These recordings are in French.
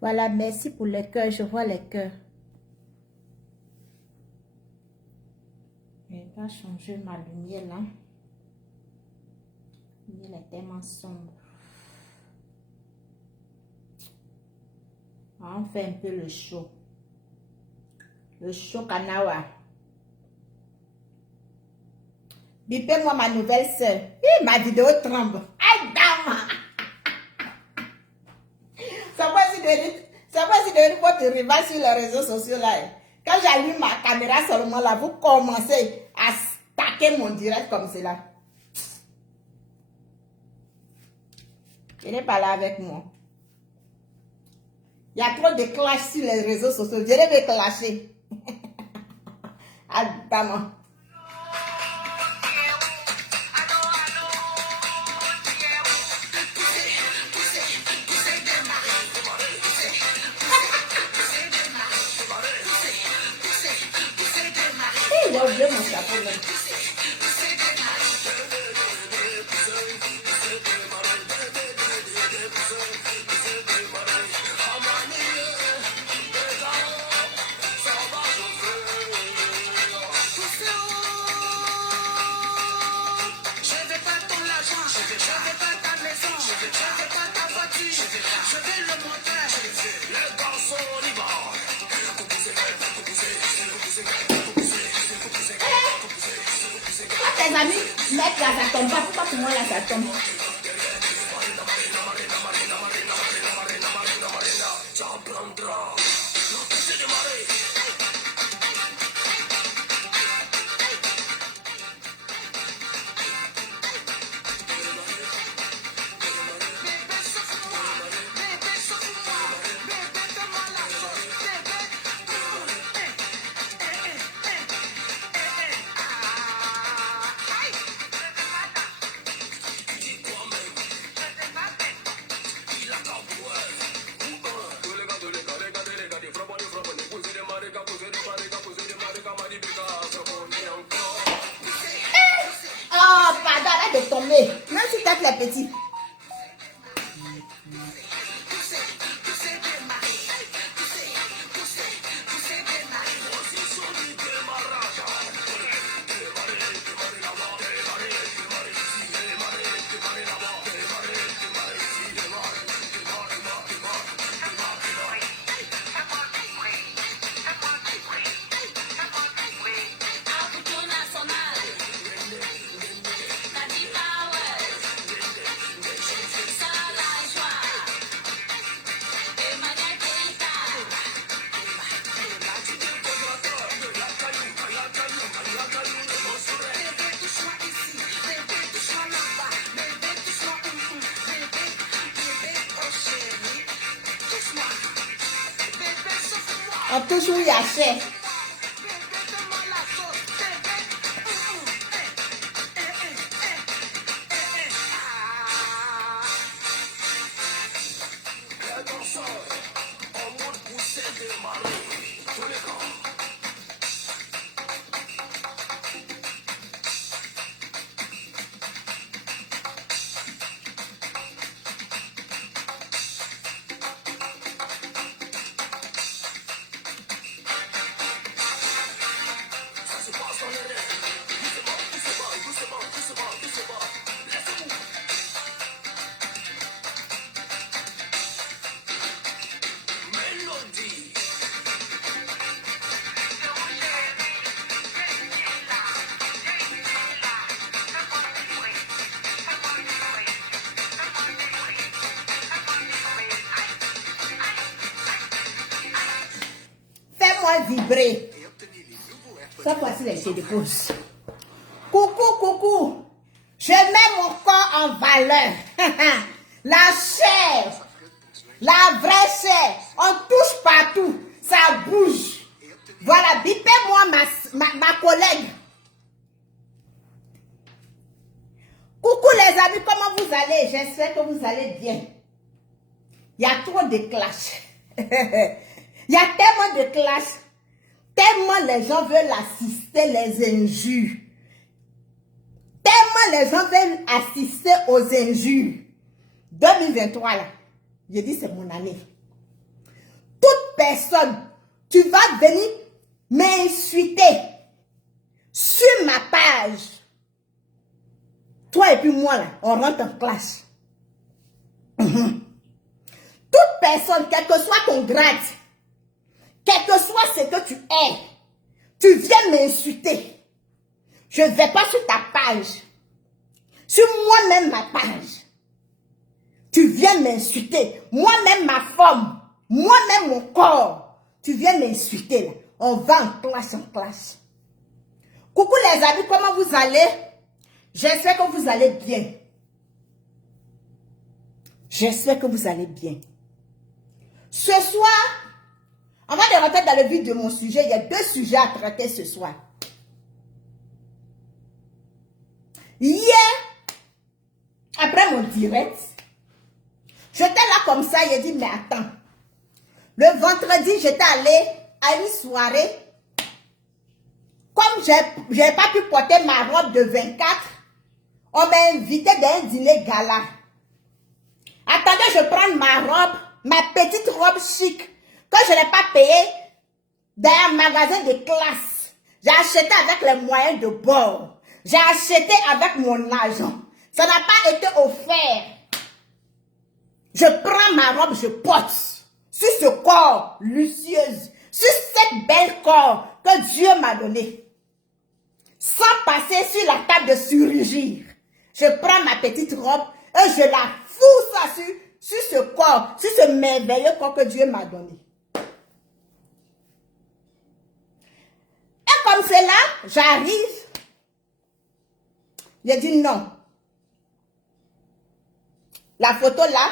Voilà, merci pour les cœurs. Je vois les cœurs. Je vais pas changer ma lumière là. La lumière est tellement sombre. On fait un peu le show. Le show Kanawa. Bipez-moi ma nouvelle sœur. Ma vidéo tremble. Aïe, dame! Ça va si de votre rival sur les réseaux sociaux là. Quand j'allume ma caméra seulement là, vous commencez à stacker mon direct comme cela. Venez parler avec moi. Il y a trop de clash sur les réseaux sociaux. Je vais me clasher. Adama. J'ai oublié mon chapeau là. Tes amis mettent là, ça tombe pas. Pourquoi pour moi là, ça tombe? Oh, pardon, arrête de tomber. Même si t'as les petits. On touche où il y a cher. Fais-moi vibrer. Ça, voici les chez de pause. Coucou, coucou. Je mets mon corps en valeur. La chair. La vraie chair. On touche partout. Ça bouge. Voilà, bipez-moi ma collègue. Coucou les amis, comment vous allez? J'espère que vous allez bien. Il y a trop de clash. Il y a tellement de clash. Tellement les gens veulent assister les injures. Tellement les gens veulent assister aux injures. 2023 là. Je dis c'est mon année. personnes, tu vas venir m'insulter sur ma page. Toi et puis moi, là, on rentre en classe. Toute personne, quel que soit ton grade, quel que soit ce que tu es, tu viens m'insulter. Je ne vais pas sur ta page. Sur moi-même ma page. Tu viens m'insulter. Moi-même ma forme. Moi-même mon corps. Tu viens m'insulter là. On va en classe, en classe. Coucou les amis, comment vous allez? J'espère que vous allez bien. J'espère que vous allez bien. Ce soir, avant de rentrer dans le vif de mon sujet, il y a 2 sujets à traiter ce soir. Hier, après mon direct, j'étais là comme ça, j'ai dit, mais attends. Le vendredi, j'étais allée à une soirée. Comme je n'ai pas pu porter ma robe de 24, on m'a invité dans un dîner gala. Attendez, je prends ma robe, ma petite robe chic, que je n'ai pas payée dans un magasin de classe. J'ai acheté avec les moyens de bord. J'ai acheté avec mon argent. Ça n'a pas été offert. Je prends ma robe, je porte sur ce corps lucieuse, sur cette belle corps que Dieu m'a donné. Sans passer sur la table de chirurgie. Je prends ma petite robe et je la fous sur ce corps, sur ce merveilleux corps que Dieu m'a donné. Et comme cela, j'arrive. J'ai dit non. La photo là,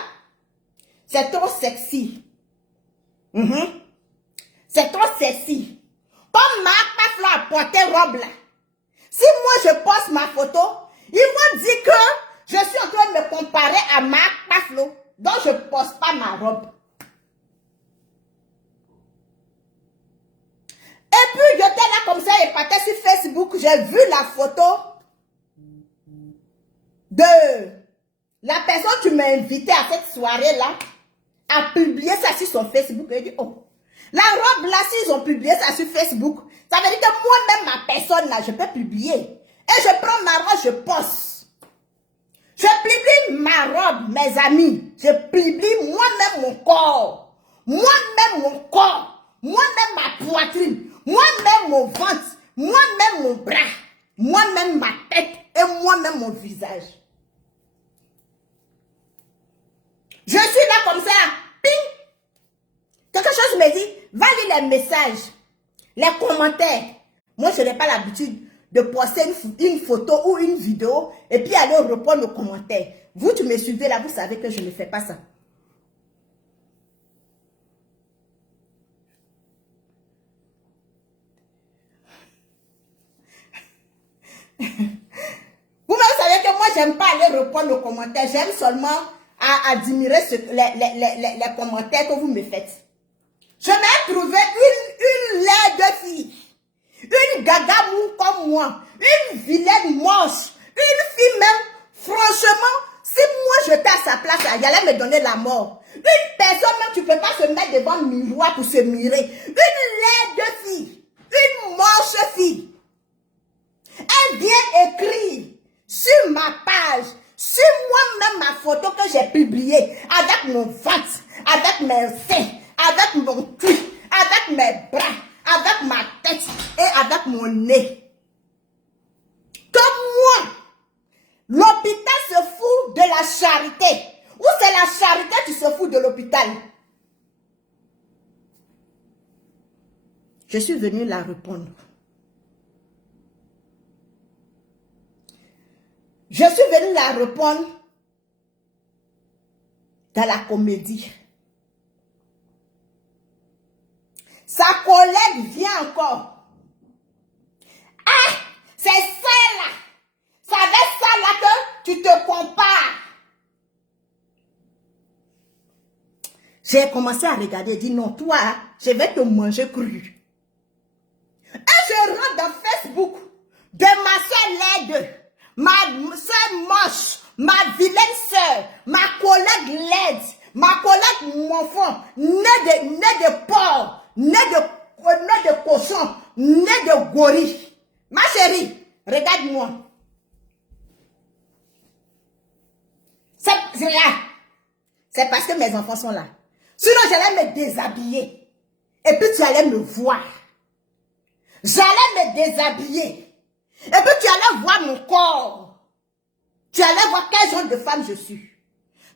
c'est trop sexy. C'est trop sexy. Comme Marc Paflo a porté robe là. Si moi je poste ma photo, ils vont dire que je suis en train de me comparer à Marc Paflo. Donc je ne poste pas ma robe. Et puis j'étais là comme ça et partais sur Facebook. J'ai vu la photo de la personne qui m'a invité à cette soirée-là a publié ça sur son Facebook. Et dit, oh, la robe là, s'ils ont publié ça sur Facebook, ça veut dire que moi-même, ma personne là, je peux publier. Et je prends ma robe, je poste. Je publie ma robe, mes amis. Je publie moi-même mon corps. Moi-même mon corps. Moi-même ma poitrine. Moi-même mon ventre. Moi-même mon bras. Moi-même ma tête. Et moi-même mon visage. Je suis là comme ça. Ping. Quelque chose me dit, va lire les messages, les commentaires. Moi, je n'ai pas l'habitude de poster une photo ou une vidéo et puis aller répondre aux commentaires. Vous, tu me suivez là, vous savez que je ne fais pas ça. Vous-même savez que moi, j'aime pas aller répondre aux commentaires. J'aime seulement à admirer les commentaires que vous me faites. Je m'ai trouvé une laide fille. Une gaga mou comme moi. Une vilaine moche. Une fille même, franchement, si moi j'étais à sa place, elle allait me donner la mort. Une personne même, tu ne peux pas se mettre devant le miroir pour se mirer. Une laide fille. Une moche fille. Elle vient écrire sur ma page, sur moi-même ma photo que j'ai publiée, avec mon ventre, avec mes seins, avec mon cul, avec mes bras, avec ma tête et avec mon nez. Que moi, l'hôpital se fout de la charité. Ou c'est la charité qui se fout de l'hôpital? Je suis venue la répondre. Je suis venue la répondre dans la comédie. Sa collègue vient encore. Ah, c'est ça là. C'est avec ça là que tu te compares. J'ai commencé à regarder et dit non, toi, je vais te manger cru. Et je rentre dans Facebook de ma soeur laide, ma soeur moche, ma vilaine soeur, ma collègue laide, Ma collègue, mon enfant, né de porc, né de cochon, né de gorille. Ma chérie, regarde-moi. C'est parce que mes enfants sont là. Sinon, j'allais me déshabiller. Et puis, tu allais me voir. J'allais me déshabiller. Et puis, tu allais voir mon corps. Tu allais voir quel genre de femme je suis.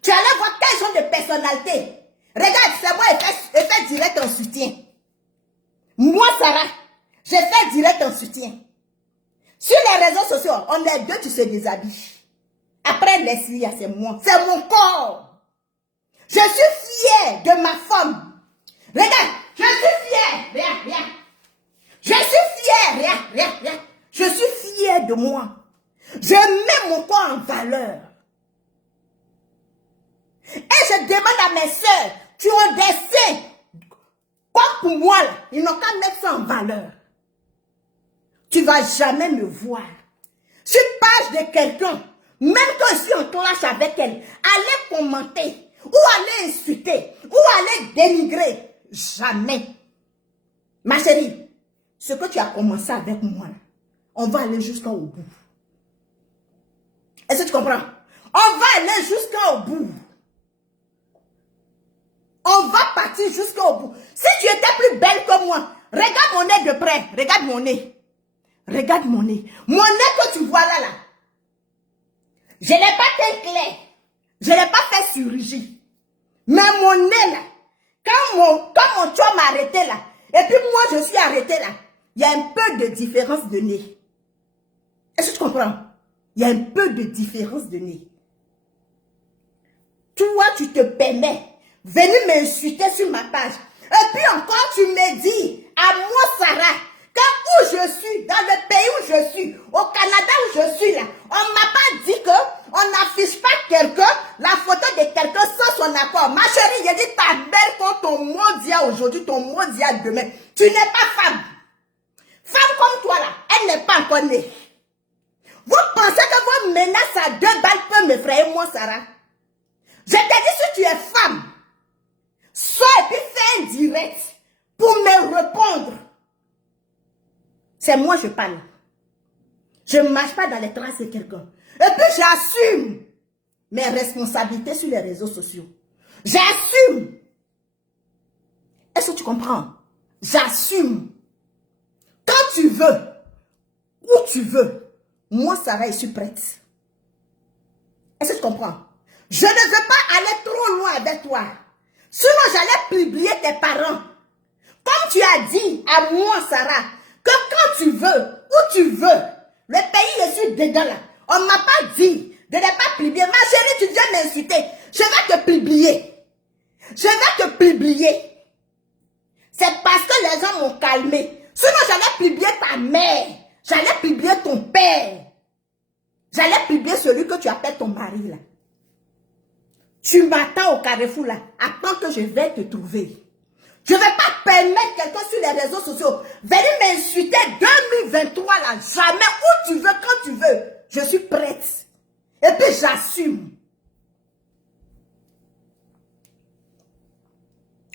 Tu allais voir quel genre de personnalité. Regarde, c'est moi, effet direct en soutien. Moi, Sarah, j'ai fait direct en soutien. Sur les réseaux sociaux, on est deux, tu se déshabilles. Après, Leslie, c'est moi. C'est mon corps. Je suis fière de ma femme. Regarde, je suis fière. Regarde. Je suis fière. Regarde. Je suis fière de moi. Je mets mon corps en valeur. Et je demande à mes soeurs, tu as des seins. Comme pour moi, là, ils n'ont qu'à mettre ça en valeur. Tu ne vas jamais me voir sur page de quelqu'un, même quand je suis en clash avec elle, aller commenter, ou aller insulter, ou aller dénigrer. Jamais. Ma chérie, ce que tu as commencé avec moi, on va aller jusqu'au bout. Est-ce que tu comprends? On va aller jusqu'au bout. On va partir jusqu'au bout. Si tu étais plus belle que moi, regarde mon nez de près. Regarde mon nez. Regarde mon nez. Mon nez que tu vois là. Je n'ai pas teint clair. Je n'ai pas fait chirurgie. Mais mon nez là, quand mon tueur m'a arrêté là, et puis moi je suis arrêté là, il y a un peu de différence de nez. Est-ce que tu comprends? Il y a un peu de différence de nez. Toi, tu te permets venir m'insulter sur ma page. Et puis encore, tu me dis, à moi, Sarah, où je suis, dans le pays où je suis, au Canada où je suis là, on ne m'a pas dit qu'on n'affiche pas quelqu'un, la photo de quelqu'un sans son accord. Ma chérie, j'ai dit ta mère quand ton mot dit aujourd'hui, ton mot dit demain. Tu n'es pas femme. Femme comme toi là, elle n'est pas encore née. Vous pensez que vos menaces à 2 balles peuvent m'effrayer, moi, Sarah? Je t'ai dit, si tu es femme, sois et puis fais un direct pour me répondre. C'est moi je parle. Je ne marche pas dans les traces de quelqu'un. Et puis j'assume mes responsabilités sur les réseaux sociaux. J'assume. Est-ce que tu comprends? J'assume. Quand tu veux, où tu veux, moi Sarah, je suis prête. Est-ce que tu comprends? Je ne veux pas aller trop loin avec toi. Sinon, j'allais publier tes parents. Comme tu as dit à moi, Sarah, que quand tu veux, où tu veux, le pays, je suis dedans là. On ne m'a pas dit de ne pas publier. Ma chérie, tu viens m'insulter. Je vais te publier. Je vais te publier. C'est parce que les gens m'ont calmé. Sinon, j'allais publier ta mère. J'allais publier ton père. J'allais publier celui que tu appelles ton mari là. Tu m'attends au carrefour là. Attends que je vais te trouver. Je ne vais pas permettre quelqu'un sur les réseaux sociaux venir m'insulter 2023 là. Jamais. Où tu veux, quand tu veux. Je suis prête. Et puis j'assume.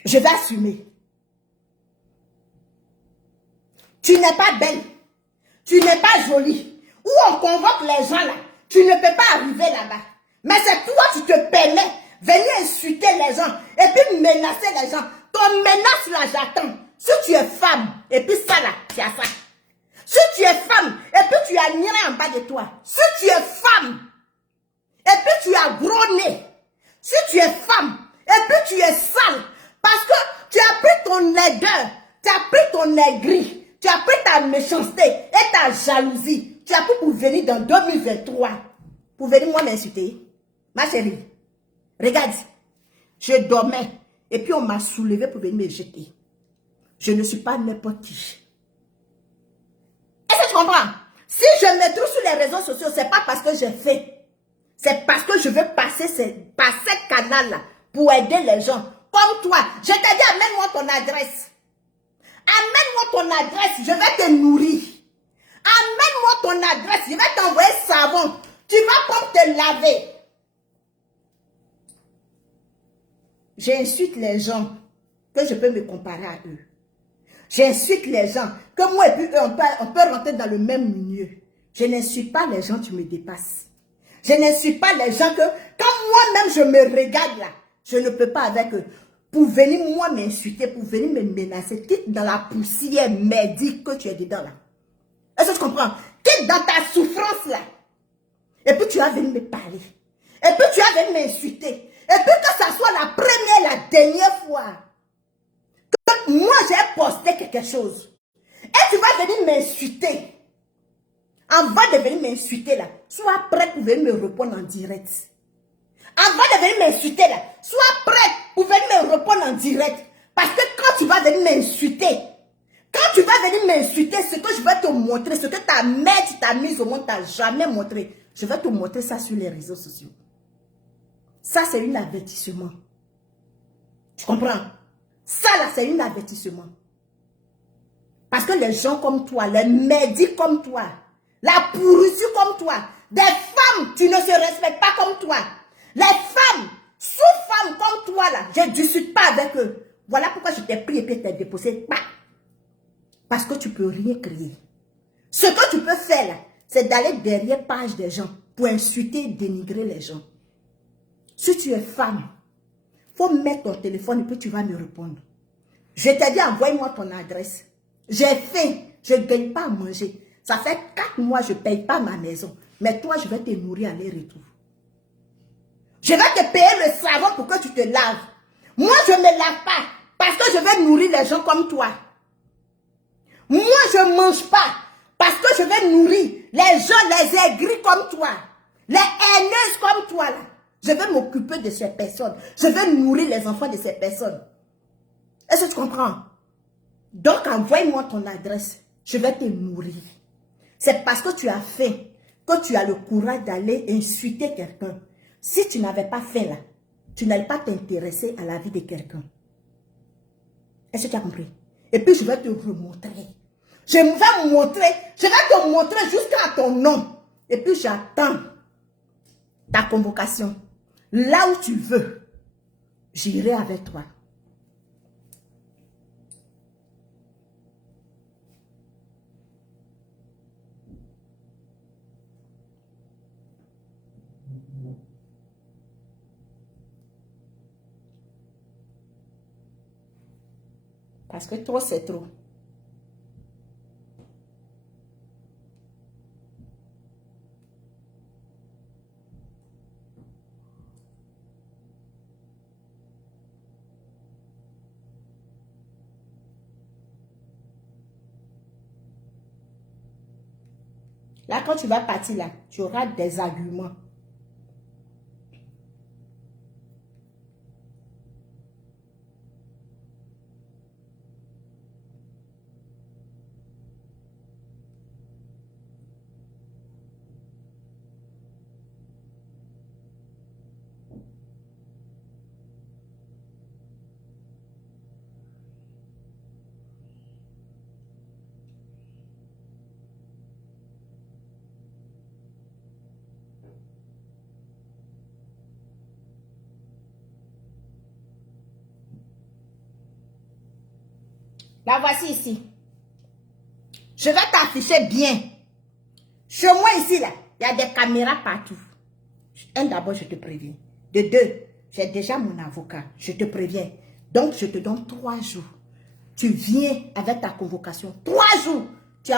Je vais assumer. Tu n'es pas belle. Tu n'es pas jolie. Où on convoque les gens là. Tu ne peux pas arriver là-bas. Mais c'est toi qui te permets venir insulter les gens et puis menacer les gens. Ton menace là, j'attends. Si tu es femme, et puis ça là, tu as ça. Si tu es femme, et puis tu as rien en bas de toi. Si tu es femme, et puis tu as gros nez. Si tu es femme, et puis tu es sale. Parce que tu as pris ton laideur, tu as pris ton aigri, tu as pris ta méchanceté et ta jalousie. Tu as pris pour venir dans 2023. Pour venir moi m'insulter. Ma chérie, regarde, je dormais et puis on m'a soulevé pour venir me jeter. Je ne suis pas n'importe qui. Est-ce que tu comprends? Si je me trouve sur les réseaux sociaux, ce n'est pas parce que j'ai fait. C'est parce que je veux passer par ce canal-là pour aider les gens. Comme toi, je t'ai dit, amène-moi ton adresse. Amène-moi ton adresse, je vais te nourrir. Amène-moi ton adresse, je vais t'envoyer savon. Tu vas pas te laver. j'insulte les gens que je peux me comparer à eux. J'insulte les gens que moi et puis eux, on peut rentrer dans le même milieu. Je n'insulte pas les gens, tu me dépasses. Je n'insulte pas les gens que, quand moi-même je me regarde là, je ne peux pas avec eux. Pour venir moi m'insulter, pour venir me menacer, quitte dans la poussière merdique que tu es dedans là. Est-ce que tu comprends? Quitte dans ta souffrance là. Et puis tu vas venir me parler. Et puis tu vas venir m'insulter. Et puis que ça soit la première, la dernière fois que moi j'ai posté quelque chose. Et tu vas venir m'insulter. Avant de venir m'insulter là, sois prêt pour venir me répondre en direct. Avant de venir m'insulter là, sois prêt pour venir me répondre en direct. Parce que quand tu vas venir m'insulter, ce que je vais te montrer, ce que ta mère t'a mis au monde, t'a jamais montré, je vais te montrer ça sur les réseaux sociaux. Ça, c'est un avertissement. Tu comprends? Ça, là, c'est un avertissement. Parce que les gens comme toi, les médis comme toi, la pourriture comme toi, des femmes, tu ne se respectes pas comme toi. Les femmes, sous-femmes comme toi, là, je ne discute pas avec eux. Voilà pourquoi je t'ai pris et puis t'ai déposé. Parce que tu ne peux rien créer. Ce que tu peux faire, là, c'est d'aller derrière page des gens pour insulter et dénigrer les gens. Si tu es femme, il faut mettre ton téléphone et puis tu vas me répondre. Je t'ai dit, envoie-moi ton adresse. J'ai faim, je ne gagne pas à manger. Ça fait 4 mois, je ne paye pas ma maison. Mais toi, je vais te nourrir aller-retour. Je vais te payer le savon pour que tu te laves. Moi, je ne me lave pas parce que je vais nourrir les gens comme toi. Moi, je ne mange pas parce que je vais nourrir les gens, les aigris comme toi. Les haineuses comme toi, là. Je vais m'occuper de ces personnes. Je vais nourrir les enfants de ces personnes. Est-ce que tu comprends? Donc, envoie-moi ton adresse. Je vais te nourrir. C'est parce que tu as faim que tu as le courage d'aller insulter quelqu'un. Si tu n'avais pas fait là, tu n'allais pas t'intéresser à la vie de quelqu'un. Est-ce que tu as compris? Et puis, je vais te remontrer. Je vais te montrer jusqu'à ton nom. Et puis, j'attends ta convocation. Là où tu veux, j'irai avec toi. Parce que trop, c'est trop. Là, quand tu vas partir là, tu auras des arguments. La voici ici. Je vais t'afficher bien. Chez moi ici, là, il y a des caméras partout. Un, d'abord, je te préviens. De deux, j'ai déjà mon avocat. Je te préviens. Donc, je te donne 3 jours. Tu viens avec ta convocation. 3 jours. Tu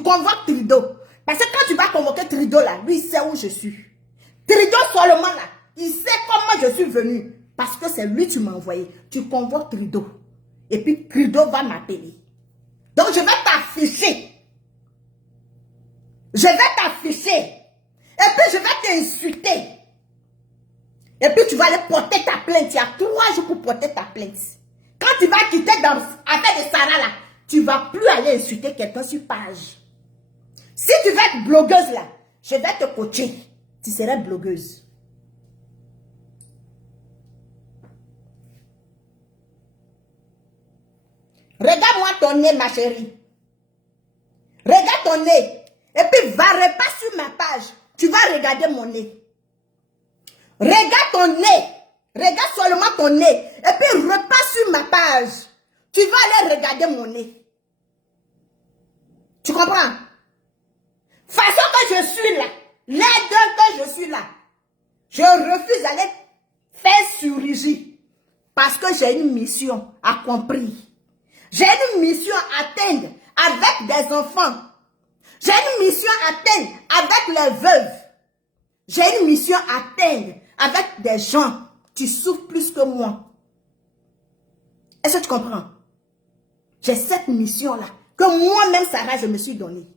convoques Trudeau. Parce que quand tu vas convoquer Trudeau, là, lui, il sait où je suis. Trudeau seulement, là, il sait comment je suis venu. Parce que c'est lui que tu m'as envoyé. Tu convoques Trudeau. Et puis, Trudeau va m'appeler. Donc, je vais t'afficher. Je vais t'afficher. Et puis, je vais t'insulter. Et puis, tu vas aller porter ta plainte. Il y a 3 jours pour porter ta plainte. Quand tu vas quitter dans l'affaire de Sarah, là, tu ne vas plus aller insulter quelqu'un sur page. Si tu veux être blogueuse, là, je vais te coacher. Tu seras blogueuse. Regarde-moi ton nez, ma chérie. Regarde ton nez. Et puis, va repasser sur ma page. Tu vas regarder mon nez. Regarde ton nez. Regarde seulement ton nez. Et puis repasse sur ma page. Tu vas aller regarder mon nez. Tu comprends? Façon que je suis là. Les deux que je suis là. Je refuse d'aller faire chirurgie. Parce que j'ai une mission accomplie. J'ai une mission à atteindre avec des enfants. J'ai une mission à atteindre avec les veuves. J'ai une mission à atteindre avec des gens qui souffrent plus que moi. Est-ce que tu comprends? J'ai cette mission-là que moi-même, Sarah, je me suis donnée.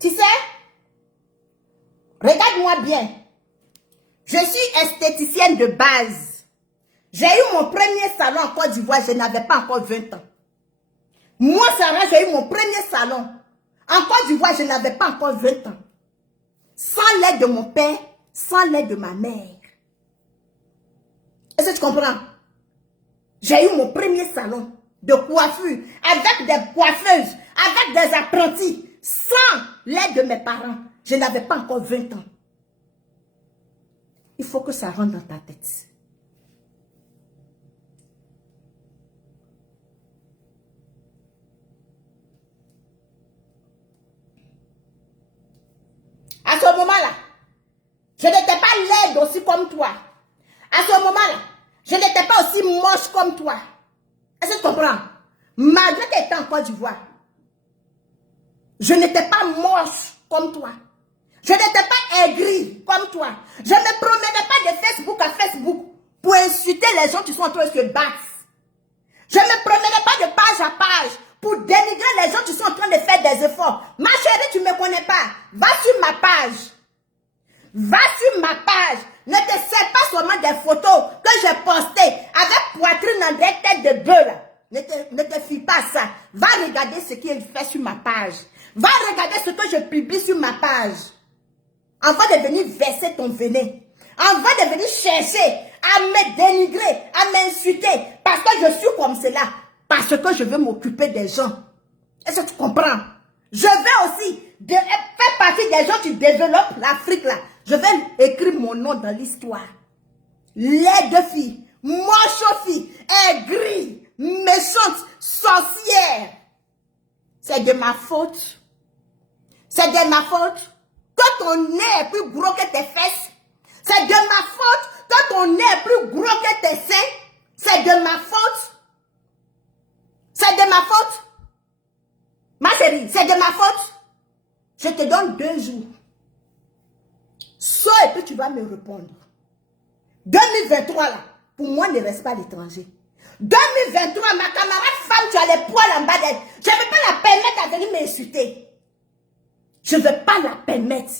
Tu sais, regarde-moi bien. Je suis esthéticienne de base. J'ai eu mon premier salon en Côte d'Ivoire, je n'avais pas encore 20 ans. Moi, Sarah, j'ai eu mon premier salon. En Côte d'Ivoire, je n'avais pas encore 20 ans. Sans l'aide de mon père, sans l'aide de ma mère. Est-ce que tu comprends? J'ai eu mon premier salon de coiffure avec des coiffeuses, avec des apprentis, sans l'aide de mes parents. Je n'avais pas encore 20 ans. Il faut que ça rentre dans ta tête. À ce moment-là, je n'étais pas laide aussi comme toi. À ce moment-là, je n'étais pas aussi moche comme toi. Est-ce que tu comprends? Malgré que tu étais en Côte d'Ivoire, je n'étais pas moche comme toi. Je n'étais pas aigrie comme toi. Je ne me promenais pas de Facebook à Facebook pour insulter les gens qui sont en train de se battre. Je ne me promenais pas de page à page pour dénigrer les gens qui sont en train de faire des efforts. Ma chérie, tu ne me connais pas. Va sur ma page. Va sur ma page. Ne te sers pas seulement des photos que j'ai postées avec poitrine dans des têtes de bœuf là. Ne te fie pas ça. Va regarder ce qu'il fait sur ma page. Va regarder ce que je publie sur ma page. Avant de venir verser ton venin. Avant de venir chercher à me dénigrer, à m'insulter. Parce que je suis comme cela. Parce que je veux m'occuper des gens. Est-ce que tu comprends? Je veux aussi faire partie des gens qui développent l'Afrique là. Je vais écrire mon nom dans l'histoire. Les deux filles, moche fille, aigrie, méchante, sorcière. C'est de ma faute. C'est de ma faute que ton nez est plus gros que tes fesses. C'est de ma faute que ton nez est plus gros que tes seins. C'est de ma faute. C'est de ma faute. Ma chérie, c'est de ma faute. Je te donne 2 jours. Soit et puis tu vas me répondre. 2023 là, pour moi ne reste pas à l'étranger. 2023, ma camarade femme, tu as les poils en bas d'elle. Je ne vais pas la permettre de venir m'insulter. Je ne vais pas la permettre.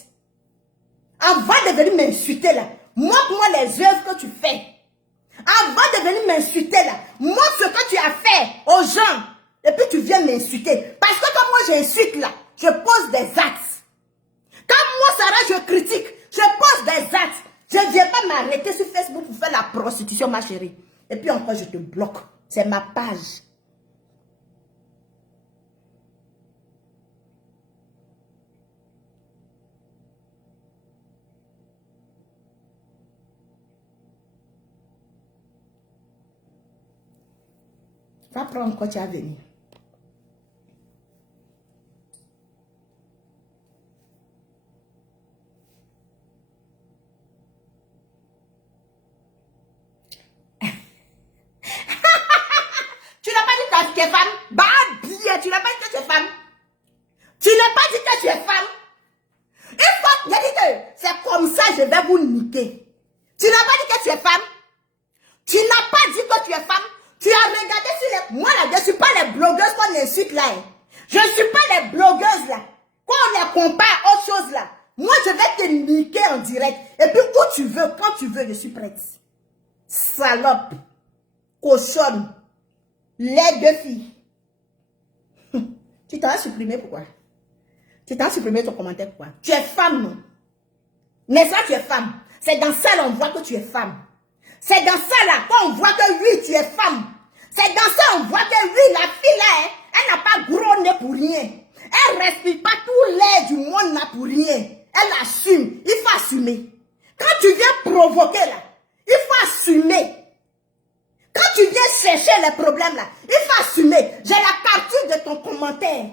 Avant de venir m'insulter là, montre-moi les œuvres que tu fais. Avant de venir m'insulter là, montre ce que tu as fait aux gens. Et puis tu viens m'insulter. Parce que quand moi j'insulte là, je pose des actes. Quand moi Sarah je critique, je pose des actes. Je ne viens pas m'arrêter sur Facebook pour faire la prostitution ma chérie. Et puis encore je te bloque. C'est ma page. Va prendre quoi tu as venu. Tu n'as pas dit que tu es femme. Bah bien, tu n'as pas dit que tu es femme. Tu n'as pas dit que tu es femme. Une fois, j'ai dit que c'est comme ça je vais vous niquer. Tu n'as pas dit que tu es femme. Tu n'as pas dit que tu es femme. Tu as regardé sur les... Moi là, je ne suis pas les blogueuses qu'on insulte là. Je ne suis pas les blogueuses là. Quand on les compare autre chose là. Moi, je vais te niquer en direct. Et puis où tu veux, quand tu veux, je suis prête. Salope. Cochonne. Les deux filles. Tu t'as supprimé pourquoi? Tu t'as supprimé ton commentaire pourquoi? Tu es femme, non? Mais ça, tu es femme. C'est dans ça là on voit que tu es femme. C'est dans ça là qu'on voit que oui, tu es femme. C'est dans ça on voit que oui, la fille là, elle n'a pas gros nez pour rien. Elle ne respire pas tout l'air du monde là pour rien. Elle assume. Il faut assumer. Quand tu viens provoquer là, il faut assumer. Quand tu viens chercher les problèmes là, il faut assumer. J'ai la capture de ton commentaire.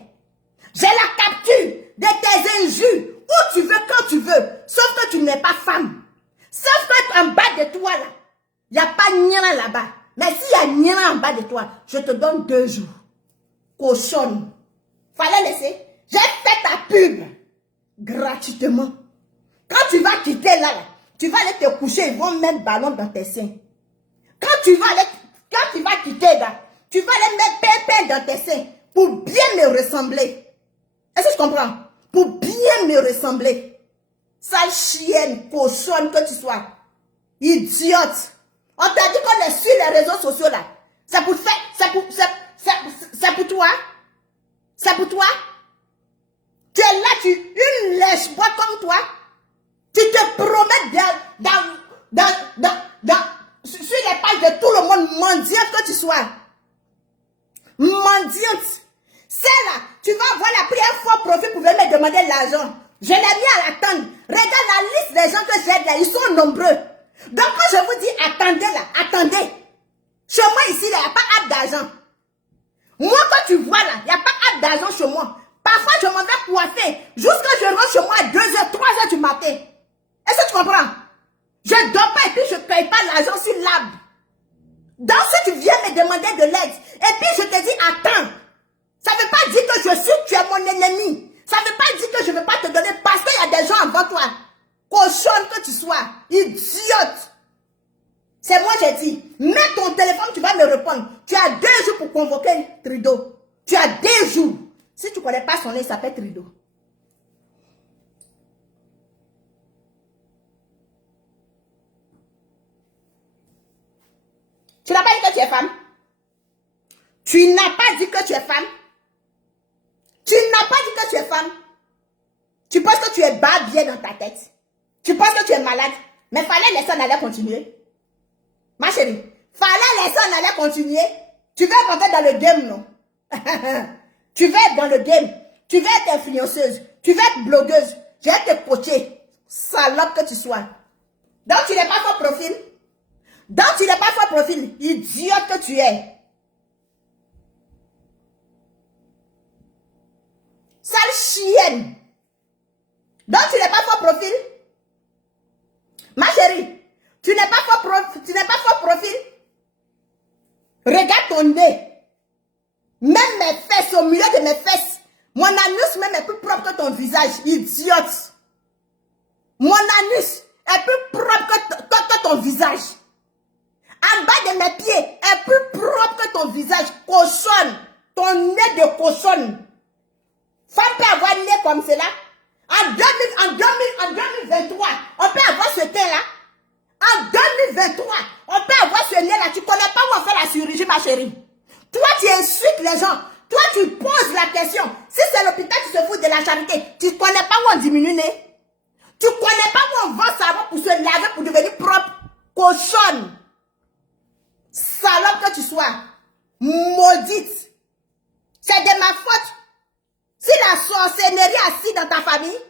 J'ai la capture de tes injures. Où tu veux, quand tu veux. Sauf que tu n'es pas femme. Sauf que en bas de toi là, il n'y a pas Niana là-bas. Mais s'il y a Niana en bas de toi, je te donne 2 jours. Cochonne. Fallait laisser. J'ai fait ta pub. Gratuitement. Quand tu vas quitter là, tu vas aller te coucher, ils vont mettre ballon dans tes seins. Quand tu vas quitter là, tu vas aller mettre pépé dans tes seins pour bien me ressembler. Est-ce que tu comprends? Pour bien me ressembler. Sale chienne, cochonne que tu sois. Idiote. On t'a dit qu'on est sur les réseaux sociaux là. C'est pour faire, c'est pour toi. C'est pour toi. Tu es là, une lèche-boîte comme toi. Tu te promets sur les pages de tout le monde, mendiante que tu sois. Mendiante. C'est là, tu vas avoir la première fois profit pour venir me demander de l'argent. Je l'ai mis à l'attendre. Regarde la liste des gens que j'ai là, ils sont nombreux. Donc quand je vous dis attendez là, attendez. Chez moi ici là, il n'y a pas hâte d'argent. Moi quand tu vois là, il n'y a pas hâte d'argent chez moi. Parfois je m'en vais coiffer jusqu'à je rentre chez moi à 2h, 3h du matin. Est-ce que tu comprends? Je ne dors pas et puis je ne paye pas l'argent sur l'arbre. Donc si tu viens me demander de l'aide et puis je te dis attends, ça ne veut pas dire que tu es mon ennemi. Ça ne veut pas dire que je ne vais pas te donner parce qu'il y a des gens avant toi. Cochonne que tu sois, idiote. C'est moi j'ai dit, mets ton téléphone, tu vas me répondre. Tu as 2 jours pour convoquer Trudeau. Tu as 2 jours. Si tu ne connais pas son nom, il s'appelle Trudeau. Tu n'as pas dit que tu es femme. Tu n'as pas dit que tu es femme. Tu n'as pas dit que tu es femme. Tu penses que tu es bien dans ta tête. Tu penses que tu es malade. Mais fallait laisser on allait continuer. Ma chérie, fallait laisser on allait continuer. Tu veux rentrer dans le game, non? Tu veux être dans le game. Tu veux être influenceuse. Tu veux être blogueuse. Je vais te coacher. Salope que tu sois. Donc tu n'es pas fort profil. Donc tu n'es pas fort profil. Idiote que tu es. Sale chienne. Donc tu n'es pas fort profil. Ma chérie, tu n'es pas fort profil. Regarde ton nez. Même mes fesses, au milieu de mes fesses. Mon anus même est plus propre que ton visage, idiote. Mon anus est plus propre que ton visage. En bas de mes pieds est plus propre que ton visage, cochonne. Ton nez de cochonne. Femme peut avoir un nez comme cela. En 2023, on peut avoir ce teint-là. En 2023, on peut avoir ce nez-là. Tu ne connais pas où on fait la chirurgie, ma chérie. Toi, tu insultes les gens. Toi, tu poses la question. Si c'est l'hôpital, tu te fous de la charité. Tu ne connais pas où on diminue nez. Tu ne connais pas où on vend savon pour se laver, pour devenir propre. Cochonne. Salope que tu sois. Maudite. C'est de ma faute. Si la sorcellerie assise dans ta famille,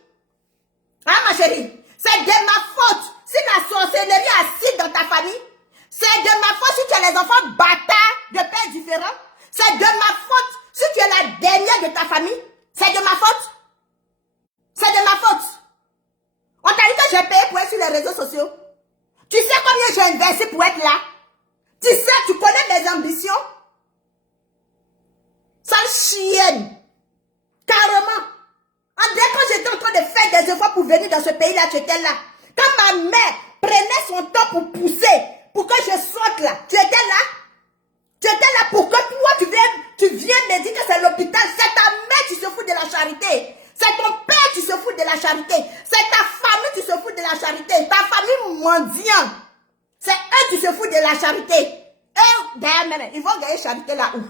hein ma chérie, c'est de ma faute. Si la sorcellerie assise dans ta famille, c'est de ma faute si tu as les enfants bâtards de pères différents. C'est de ma faute si tu es la dernière de ta famille. C'est de ma faute. C'est de ma faute. On t'a dit que j'ai payé pour être sur les réseaux sociaux. Tu sais combien j'ai investi pour être là? Tu sais, tu connais mes ambitions? Sale chienne. Carrément. Dès que j'étais en train de faire des efforts pour venir dans ce pays-là, tu étais là. Quand ma mère prenait son temps pour pousser, pour que je sorte là, tu étais là. Tu étais là pour que toi, tu viens me dire que c'est l'hôpital. C'est ta mère qui se fout de la charité. C'est ton père qui se fout de la charité. C'est ta famille qui se fout de la charité. Ta famille mendiante. C'est eux qui se foutent de la charité. Eux, d'ailleurs, ils vont gagner charité là où?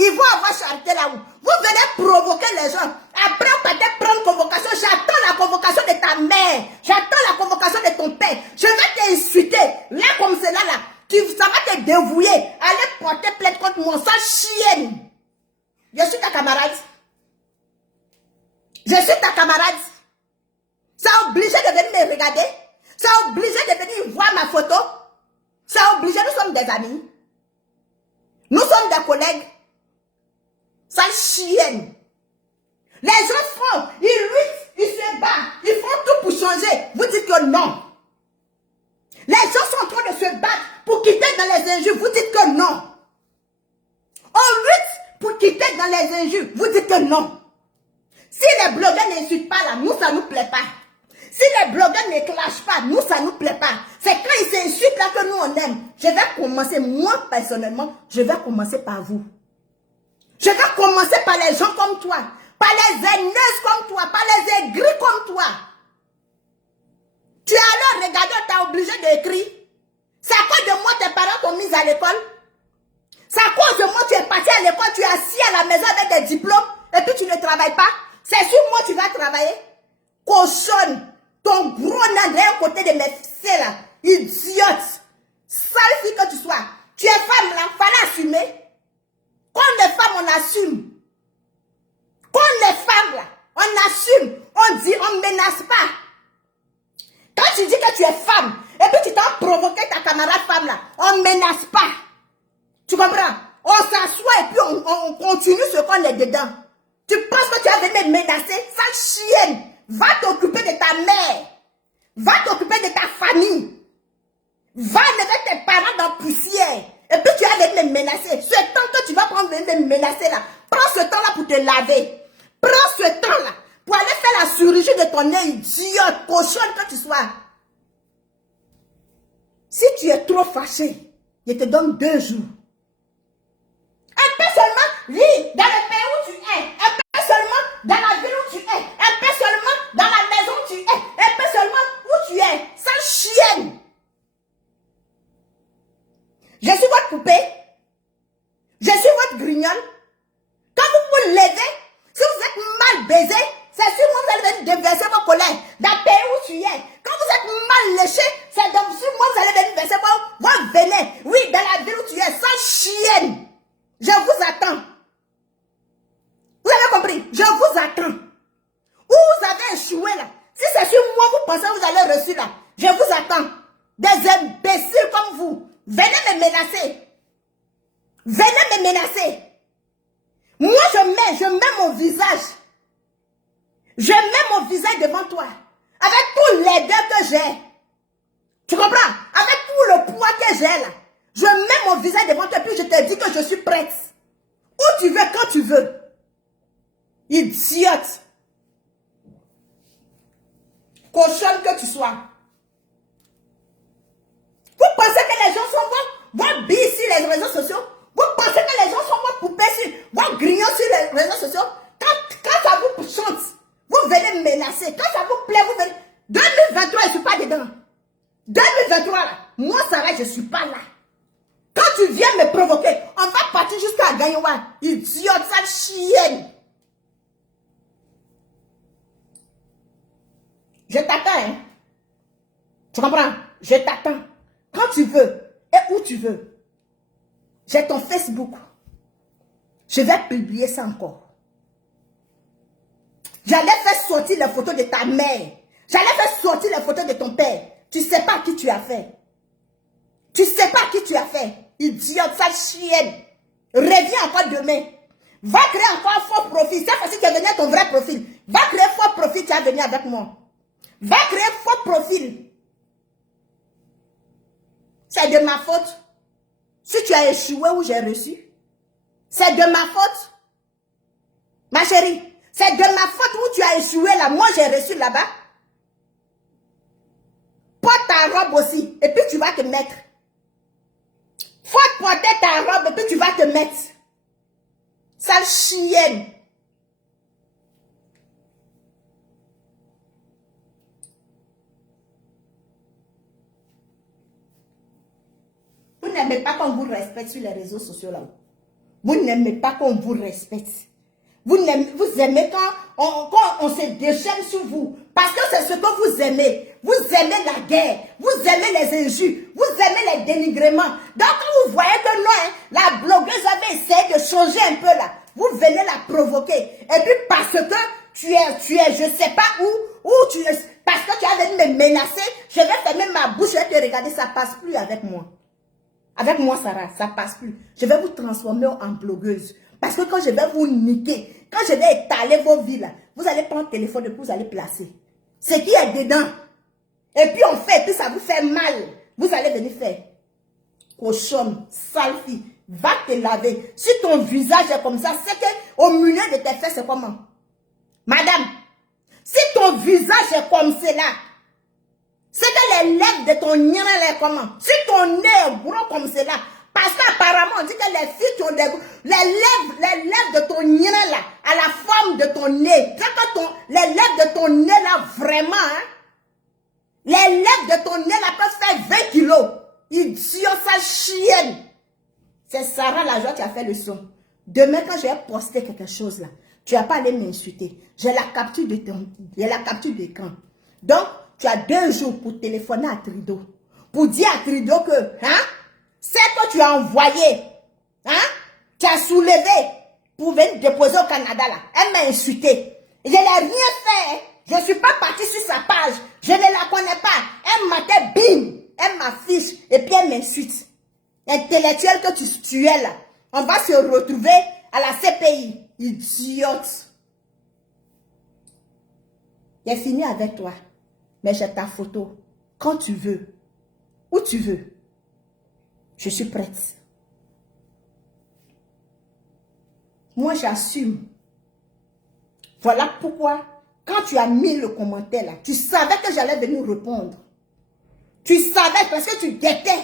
Ils vont avoir charité là où? Vous venez provoquer les gens. Après, on peut prendre convocation. J'attends la convocation de ta mère. J'attends la convocation de ton père. Je vais t'insulter. Là, comme cela, là. ça va te dévouer. Aller porter plainte contre moi, sale chienne. Je suis ta camarade. Je suis ta camarade. Ça a obligé de venir me regarder. Ça a obligé de venir voir ma photo. Ça a obligé, nous sommes des amis. Nous sommes des collègues. Sale chienne. Les gens font, ils luttent, ils se battent, ils font tout pour changer. Vous dites que non. Les gens sont en train de se battre pour quitter dans les injures. Vous dites que non. On lutte pour quitter dans les injures. Vous dites que non. Si les blogueurs n'insultent pas là, nous ça nous plaît pas. Si les blogueurs ne clashent pas, nous ça nous plaît pas. C'est quand ils s'insultent là que nous on aime. Je vais commencer, moi personnellement, je vais commencer par vous. Je vais commencer par les gens comme toi. Par les haineuses comme toi, par les aigris comme toi. Tu as alors regardé, tu as obligé d'écrire. C'est à cause de moi tes parents t'ont mis à l'école. C'est à cause de moi tu es parti à l'école, tu es assis à la maison avec des diplômes et puis tu ne travailles pas. C'est sur moi tu vas travailler. Cochonne, ton gros nain d'un côté de mes fils là, idiote. Sale fille que tu sois. Tu es femme là, fallait assumer. Quand les femmes on assume. Quand les femmes là, on assume, on dit, on ne menace pas. Quand tu dis que tu es femme, et puis tu t'as provoqué ta camarade femme là, on ne menace pas. Tu comprends? On s'assoit et puis on continue ce qu'on est dedans. Tu penses que tu as venu me menacer? Sale chienne, va t'occuper de ta mère. Va t'occuper de ta famille. Va lever tes parents dans la poussière. Et puis tu as venu me menacer. Ce temps que tu vas prendre me menacer là, prends ce temps là pour te laver. Prends ce temps là pour aller faire la chirurgie de ton nez, idiote, cochonne que tu sois. Si tu es trop fâché, je te donne 2 jours. Un peu seulement, lis dans le pays où tu es. Un peu seulement dans la ville où tu es. Un peu seulement dans la maison où tu es. Un peu seulement où tu es. Sale chienne. Je suis votre poupée. Je suis votre grignole. Quand vous vous levez, si vous êtes mal baisé, c'est sûr que vous allez venir déverser vos colères dans le pays où tu es. Quand vous êtes mal léché, c'est donc sur moi vous allez venir verser vos venin. Oui, dans la ville où tu es, sans chienne. Je vous attends. Vous avez compris? Je vous attends. Où vous avez échoué là? Si c'est sur moi vous pensez que vous allez reçu là, je vous attends. Des imbéciles comme vous, venez me menacer. Venez me menacer. Moi, je mets mon visage. Je mets mon visage devant toi. Avec tous les dents que j'ai. Tu comprends? Avec tout le poids que j'ai là. Je mets mon visage devant toi. Puis je te dis que je suis prête. Où tu veux, quand tu veux. Idiote. Cochonne que tu sois. Vous pensez que les gens sont vos billes sur les réseaux sociaux? Vous pensez que les gens sont vos poupées sur vos grignons sur les réseaux sociaux? Quand ça vous chante, vous venez me menacer. Quand ça vous plaît, vous venez. 2023, je ne suis pas dedans. 2023, là, moi, ça va, je ne suis pas là. Quand tu viens me provoquer, on va partir jusqu'à Gagnoua. Idiote, sale chienne. Je t'attends, hein. Tu comprends? Je t'attends. Quand tu veux et où tu veux. J'ai ton Facebook. Je vais publier ça encore. J'allais faire sortir les photos de ta mère. J'allais faire sortir les photos de ton père. Tu ne sais pas qui tu as fait. Tu ne sais pas qui tu as fait. Idiote, sale chienne. Reviens encore demain. Va créer encore un faux profil. C'est facile que tu es venu à ton vrai profil. Va créer un faux profil, tu es venu avec moi. Va créer un faux profil. C'est de ma faute. Si tu as échoué où j'ai reçu, c'est de ma faute. Ma chérie, c'est de ma faute où tu as échoué là. Moi, j'ai reçu là-bas. Porte ta robe aussi. Et puis, tu vas te mettre. Faut porter ta robe et puis tu vas te mettre. Sale chienne. Vous n'aimez pas qu'on vous respecte sur les réseaux sociaux là. Vous n'aimez pas qu'on vous respecte. Vous aimez quand on se déchaîne sur vous. Parce que c'est ce que vous aimez. Vous aimez la guerre. Vous aimez les injures. Vous aimez les dénigrements. Donc, vous voyez que non, hein, la blogueuse avait essayé de changer un peu là. Vous venez la provoquer. Et puis, parce que tu es, je ne sais pas où tu es, parce que tu as venu me menacer, je vais fermer ma bouche, je vais te regarder, ça ne passe plus avec moi. Avec moi, Sarah, ça ne passe plus. Je vais vous transformer en blogueuse. Parce que quand je vais vous niquer, quand je vais étaler vos vies là, vous allez prendre le téléphone et vous allez placer ce qui est dedans. Et puis on fait, puis ça vous fait mal. Vous allez venir faire. Cochonne, sale fille, va te laver. Si ton visage est comme ça, c'est qu'au milieu de tes fesses, c'est comment? Madame, si ton visage est comme cela, c'est que les lèvres de ton nez est comment? Si ton nez est gros comme cela, parce qu'apparemment, on dit que les filles qui ont les lèvres de ton nez là, à la forme de ton nez, c'est que les lèvres de ton nez là, vraiment, hein, les lèvres de ton nez là peuvent faire 20 kilos. Idiot, sa chienne. C'est Sarah la joie qui a fait le son. Demain, quand je vais poster quelque chose là, tu vas pas aller m'insulter. J'ai la capture d'écran. Donc, tu as 2 jours pour téléphoner à Trudeau. Pour dire à Trudeau que, hein, c'est que tu as envoyé, hein, tu as soulevé pour venir déposer au Canada là. Elle m'a insulté. Je n'ai rien fait. Hein. Je ne suis pas partie sur sa page. Je ne la connais pas. Elle m'attend, bim. Elle m'affiche et puis elle m'insulte. Intellectuel que tu es là. On va se retrouver à la CPI. Idiote. J'ai fini avec toi. Mais j'ai ta photo. Quand tu veux. Où tu veux. Je suis prête. Moi, j'assume. Voilà pourquoi, quand tu as mis le commentaire là, tu savais que j'allais venir répondre. Tu savais parce que tu guettais.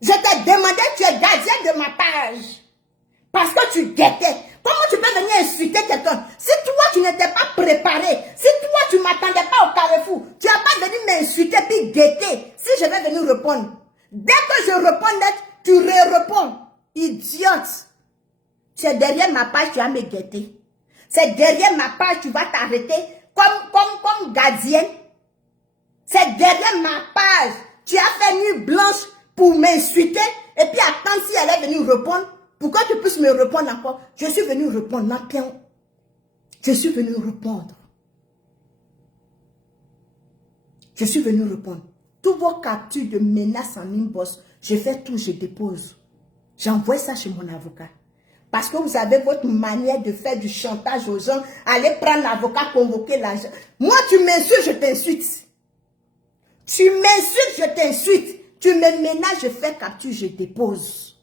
Je t'ai demandé, tu es gardien de ma page. Parce que tu guettais. Comment tu peux venir insulter quelqu'un? Si toi, tu n'étais pas préparé, si toi, tu ne m'attendais pas au carrefour, tu n'as pas venu m'insulter puis guetter. Si je vais venir répondre. Dès que je réponds, tu réponds. Idiote. Tu es derrière ma page, tu vas me guetter. C'est derrière ma page, tu vas t'arrêter comme gardienne. C'est derrière ma page. Tu as fait nuit blanche pour m'insulter et puis attendre si elle est venue répondre. Pour que tu puisses me répondre encore. Je suis venu répondre, ma pion. Je suis venu répondre. Je suis venu répondre. Tous vos captures de menaces en inbox, je fais tout, je dépose. J'envoie ça chez mon avocat. Parce que vous avez votre manière de faire du chantage aux gens. Allez prendre l'avocat, convoquer l'agent. Moi, tu m'insultes, je t'insulte. Tu m'insultes, je t'insulte. Tu me menaces, je fais capture, je dépose.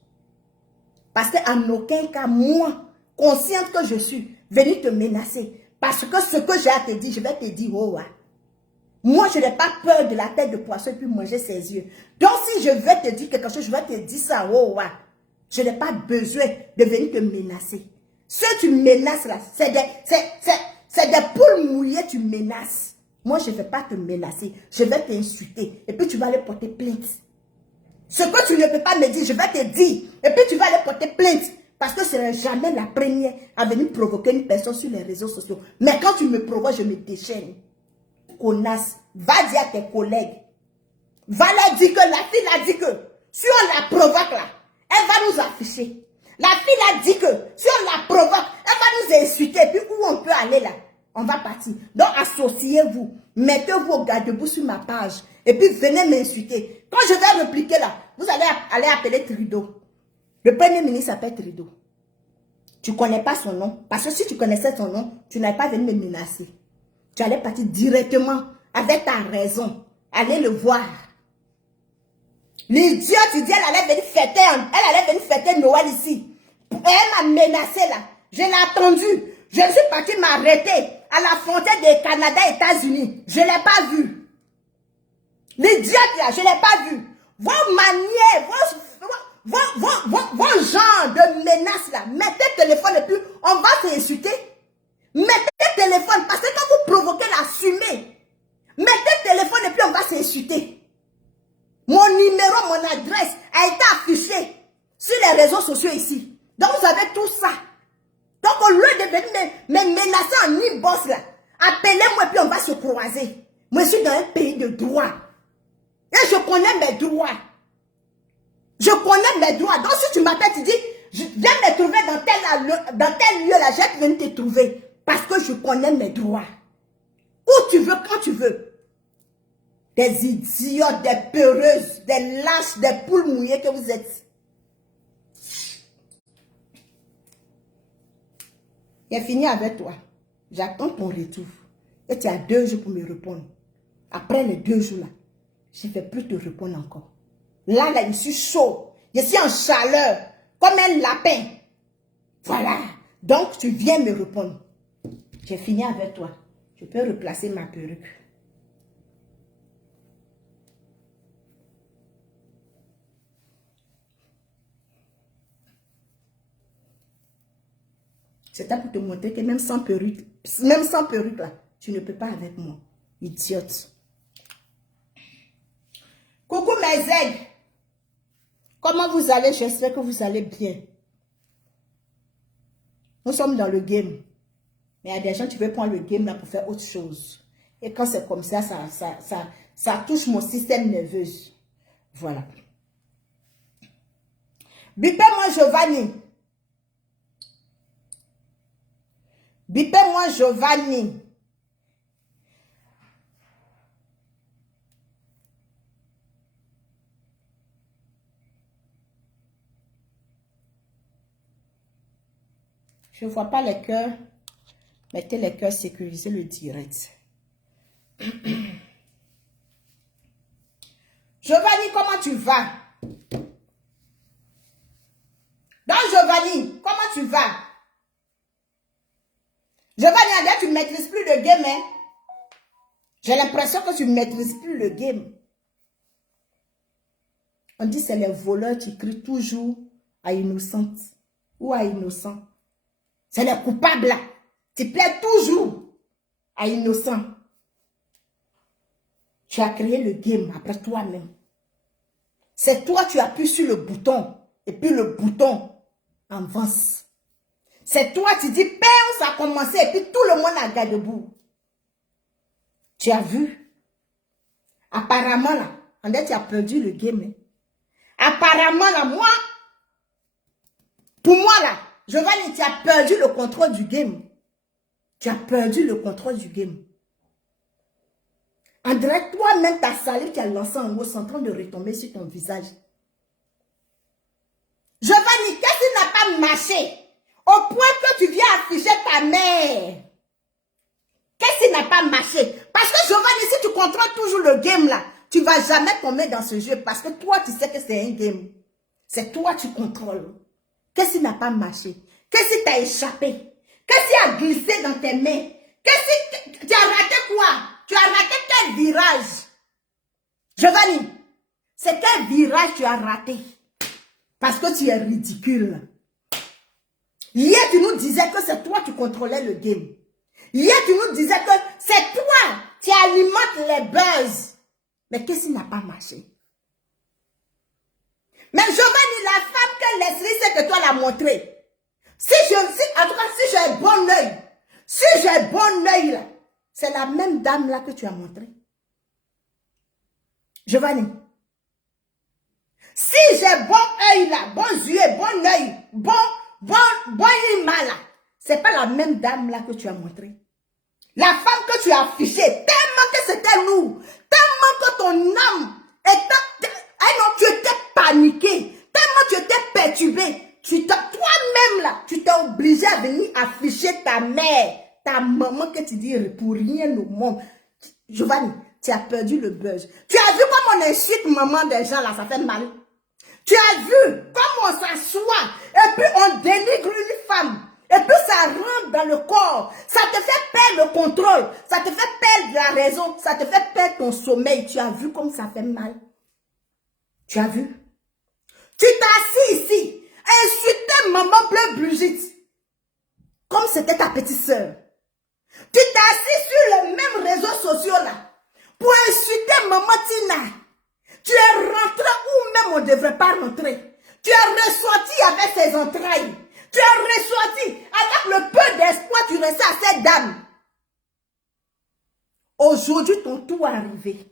Parce qu'en aucun cas, moi, consciente que je suis, venue te menacer. Parce que ce que j'ai à te dire, je vais te dire, oh, ouais. Moi, je n'ai pas peur de la tête de poisson et puis manger ses yeux. Donc, si je vais te dire quelque chose, je vais te dire ça, oh, ouais. Je n'ai pas besoin de venir te menacer. Ceux que tu menaces là, c'est des poules mouillées, tu menaces. Moi, je ne vais pas te menacer. Je vais t'insulter. Et puis, tu vas aller porter plainte. Ce que tu ne peux pas me dire, je vais te dire. Et puis, tu vas aller porter plainte. Parce que ce n'est jamais la première à venir provoquer une personne sur les réseaux sociaux. Mais quand tu me provoques, je me déchaîne. Connasse, va dire à tes collègues. Va leur dire que la fille a dit que si on la provoque là, elle va nous afficher. La fille a dit que si on la provoque, elle va nous insulter. Et puis où on peut aller là? On va partir. Donc associez-vous. Mettez-vous au garde-boue sur ma page. Et puis venez m'insulter. Quand je vais répliquer là, vous allez aller appeler Trudeau. Le premier ministre s'appelle Trudeau. Tu ne connais pas son nom. Parce que si tu connaissais son nom, tu n'allais pas venir me menacer. Tu allais partir directement avec ta raison. Aller le voir. L'idiote, il dit elle allait venir fêter Noël ici. Elle m'a menacé là. Je l'ai attendu. Je suis parti m'arrêter à la frontière des Canada et États-Unis. Je ne l'ai pas vu. L'idiote là, je ne l'ai pas vu. Vos manières, vos genres de menaces là, mettez le téléphone et puis on va s'insulter. Mettez le téléphone parce que quand vous provoquez la fumée, mettez le téléphone et puis on va s'insulter. Mon numéro, mon adresse a été affiché sur les réseaux sociaux ici. Donc vous avez tout ça. Donc au lieu de venir me menacer en inbox là, Appelez-moi et puis on va se croiser. Moi, je suis dans un pays de droit. Et je connais mes droits. Je connais mes droits. Donc, si tu m'appelles, tu dis, je viens me trouver dans tel lieu là, je viens te trouver. Parce que je connais mes droits. Où tu veux, quand tu veux. Des idiotes, des peureuses, des lâches, des poules mouillées que vous êtes. J'ai fini avec toi. J'attends ton retour. Et tu as 2 jours pour me répondre. Après les 2 jours là, je ne vais plus te répondre encore. Là, je suis chaud. Je suis en chaleur. Comme un lapin. Voilà. Donc, tu viens me répondre. J'ai fini avec toi. Je peux replacer ma perruque. C'était pour te montrer que même sans perruque là, tu ne peux pas avec moi. Idiote. Coucou mes aigles. Comment vous allez? J'espère que vous allez bien. Nous sommes dans le game. Mais il y a des gens qui veulent prendre le game là pour faire autre chose. Et quand c'est comme ça, ça touche mon système nerveux. Voilà. Bipez-moi Giovanni. Bipez-moi Giovanni. Je ne vois pas les cœurs. Mettez les cœurs, sécurisez le direct. Giovanni, comment tu vas? Donc Giovanni, comment tu vas? Giovanni, tu ne maîtrises plus le game, hein? J'ai l'impression que tu ne maîtrises plus le game. On dit que c'est les voleurs qui crient toujours à innocente ou à innocent. C'est les coupables là. Tu plais toujours à innocent. Tu as créé le game après toi-même. C'est toi qui appuies sur le bouton et puis le bouton avance. C'est toi qui dis, père, ça a commencé et puis tout le monde a gardé debout. Tu as vu? Apparemment là, on dit que tu as perdu le game. Hein? Apparemment là, pour moi là, Giovanni, tu as perdu le contrôle du game. Tu as perdu le contrôle du game. André, toi-même, ta salive, tu as lancé en haut, c'est en train de retomber sur ton visage. Giovanni, qu'est-ce qui n'a pas marché? Au point que tu viens afficher ta mère. Qu'est-ce qui n'a pas marché? Parce que Giovanni, si tu contrôles toujours le game là, tu ne vas jamais tomber dans ce jeu. Parce que toi, tu sais que c'est un game. C'est toi qui contrôles. Qu'est-ce qui n'a pas marché? Qu'est-ce qui t'a échappé? Qu'est-ce qui a glissé dans tes mains? Qu'est-ce que tu as raté quoi? Tu as raté quel virage? Giovanni, c'est quel virage tu as raté? Parce que tu es ridicule. Hier, tu nous disais que c'est toi qui contrôlais le game. Hier, tu nous disais que c'est toi qui alimentes les buzz. Mais qu'est-ce qui n'a pas marché? Mais Giovanni, la femme que Leslie, c'est que toi l'a montré. En tout cas, si j'ai un bon œil, là, c'est la même dame là que tu as montré. Giovanni. Si j'ai bon œil là, bon yeux, bon œil, bon ima là, c'est pas la même dame là que tu as montré. La femme que tu as affichée, tellement que c'était lourd, tellement que ton âme était, tu étais paniqué, tellement tu étais perturbé. Toi-même là, tu t'es obligé à venir afficher ta mère, ta maman que tu dis pour rien au monde. Giovanni, tu as perdu le buzz. Tu as vu comment on insulte maman des gens là, ça fait mal. Tu as vu comment on s'assoit et puis on dénigre une femme. Et puis ça rentre dans le corps. Ça te fait perdre le contrôle. Ça te fait perdre la raison. Ça te fait perdre ton sommeil. Tu as vu comme ça fait mal. Tu as vu? Tu t'es assis ici. Insulter maman Bleu Brigitte. Comme c'était ta petite sœur. Tu t'es assis sur les mêmes réseaux sociaux là. Pour insulter maman Tina. Tu es rentré où même on ne devrait pas rentrer. Tu es ressorti avec ses entrailles. Tu es ressorti avec le peu d'espoir tu restais à cette dame. Aujourd'hui, ton tour est arrivé.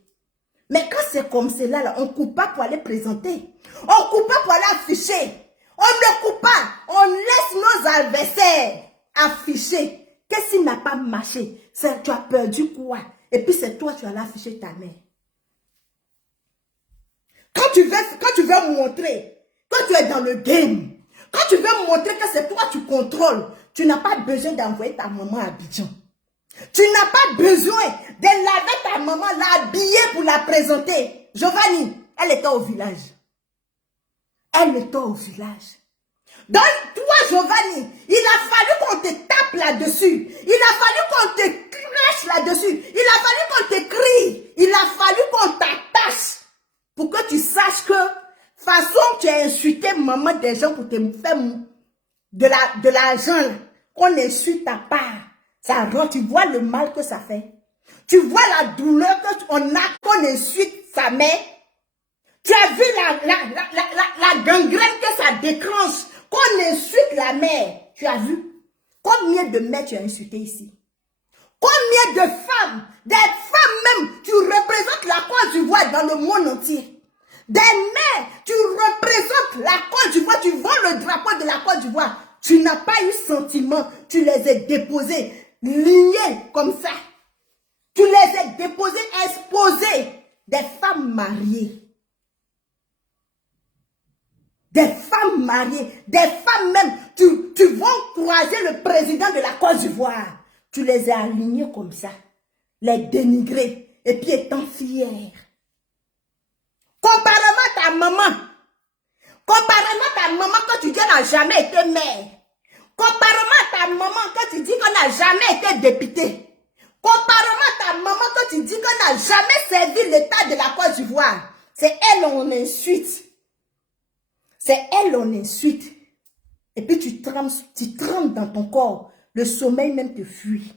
Mais quand c'est comme cela, là, on ne coupe pas pour aller présenter. On ne coupe pas pour aller afficher. On ne coupe pas. On laisse nos adversaires afficher. Qu'est-ce qui n'a pas marché? Tu as perdu quoi? Et puis c'est toi, tu allais afficher ta mère. Quand tu veux montrer que tu es dans le game, quand tu veux montrer que c'est toi tu contrôles, tu n'as pas besoin d'envoyer ta maman à Abidjan. Tu n'as pas besoin de laver ta maman, l'habiller pour la présenter. Giovanni, elle était au village. Elle était au village. Donc, toi, Giovanni, il a fallu qu'on te tape là-dessus. Il a fallu qu'on te crache là-dessus. Il a fallu qu'on te crie. Il a fallu qu'on t'attache. Pour que tu saches que, façon tu as insulté maman des gens pour te faire de l'argent, qu'on insulte ta part. Ça rend, tu vois le mal que ça fait. Tu vois la douleur qu'on a, qu'on insulte sa mère. Tu as vu la gangrène que ça déclenche, qu'on insulte la mère. Tu as vu? Combien de mères tu as insulté ici? Combien de femmes, des femmes même, tu représentes la Côte d'Ivoire dans le monde entier. Des mères, tu représentes la Côte d'Ivoire, tu vends le drapeau de la Côte d'Ivoire. Tu n'as pas eu sentiment, tu les as déposés, lignés comme ça. Tu les as déposés, exposés. Des femmes mariées. Des femmes mariées, des femmes même, tu vas croiser le président de la Côte d'Ivoire. Tu les as alignés comme ça, les dénigrer, et puis étant fiers. Comparément à ta maman, quand tu dis qu'elle n'a jamais été mère, comparément à ta maman quand tu dis qu'on n'a jamais été député, comparément à ta maman quand tu dis qu'on n'a jamais servi l'État de la Côte d'Ivoire, c'est elle on insulte. C'est elle on insulte. Et puis tu trembles dans ton corps. Le sommeil même te fuit.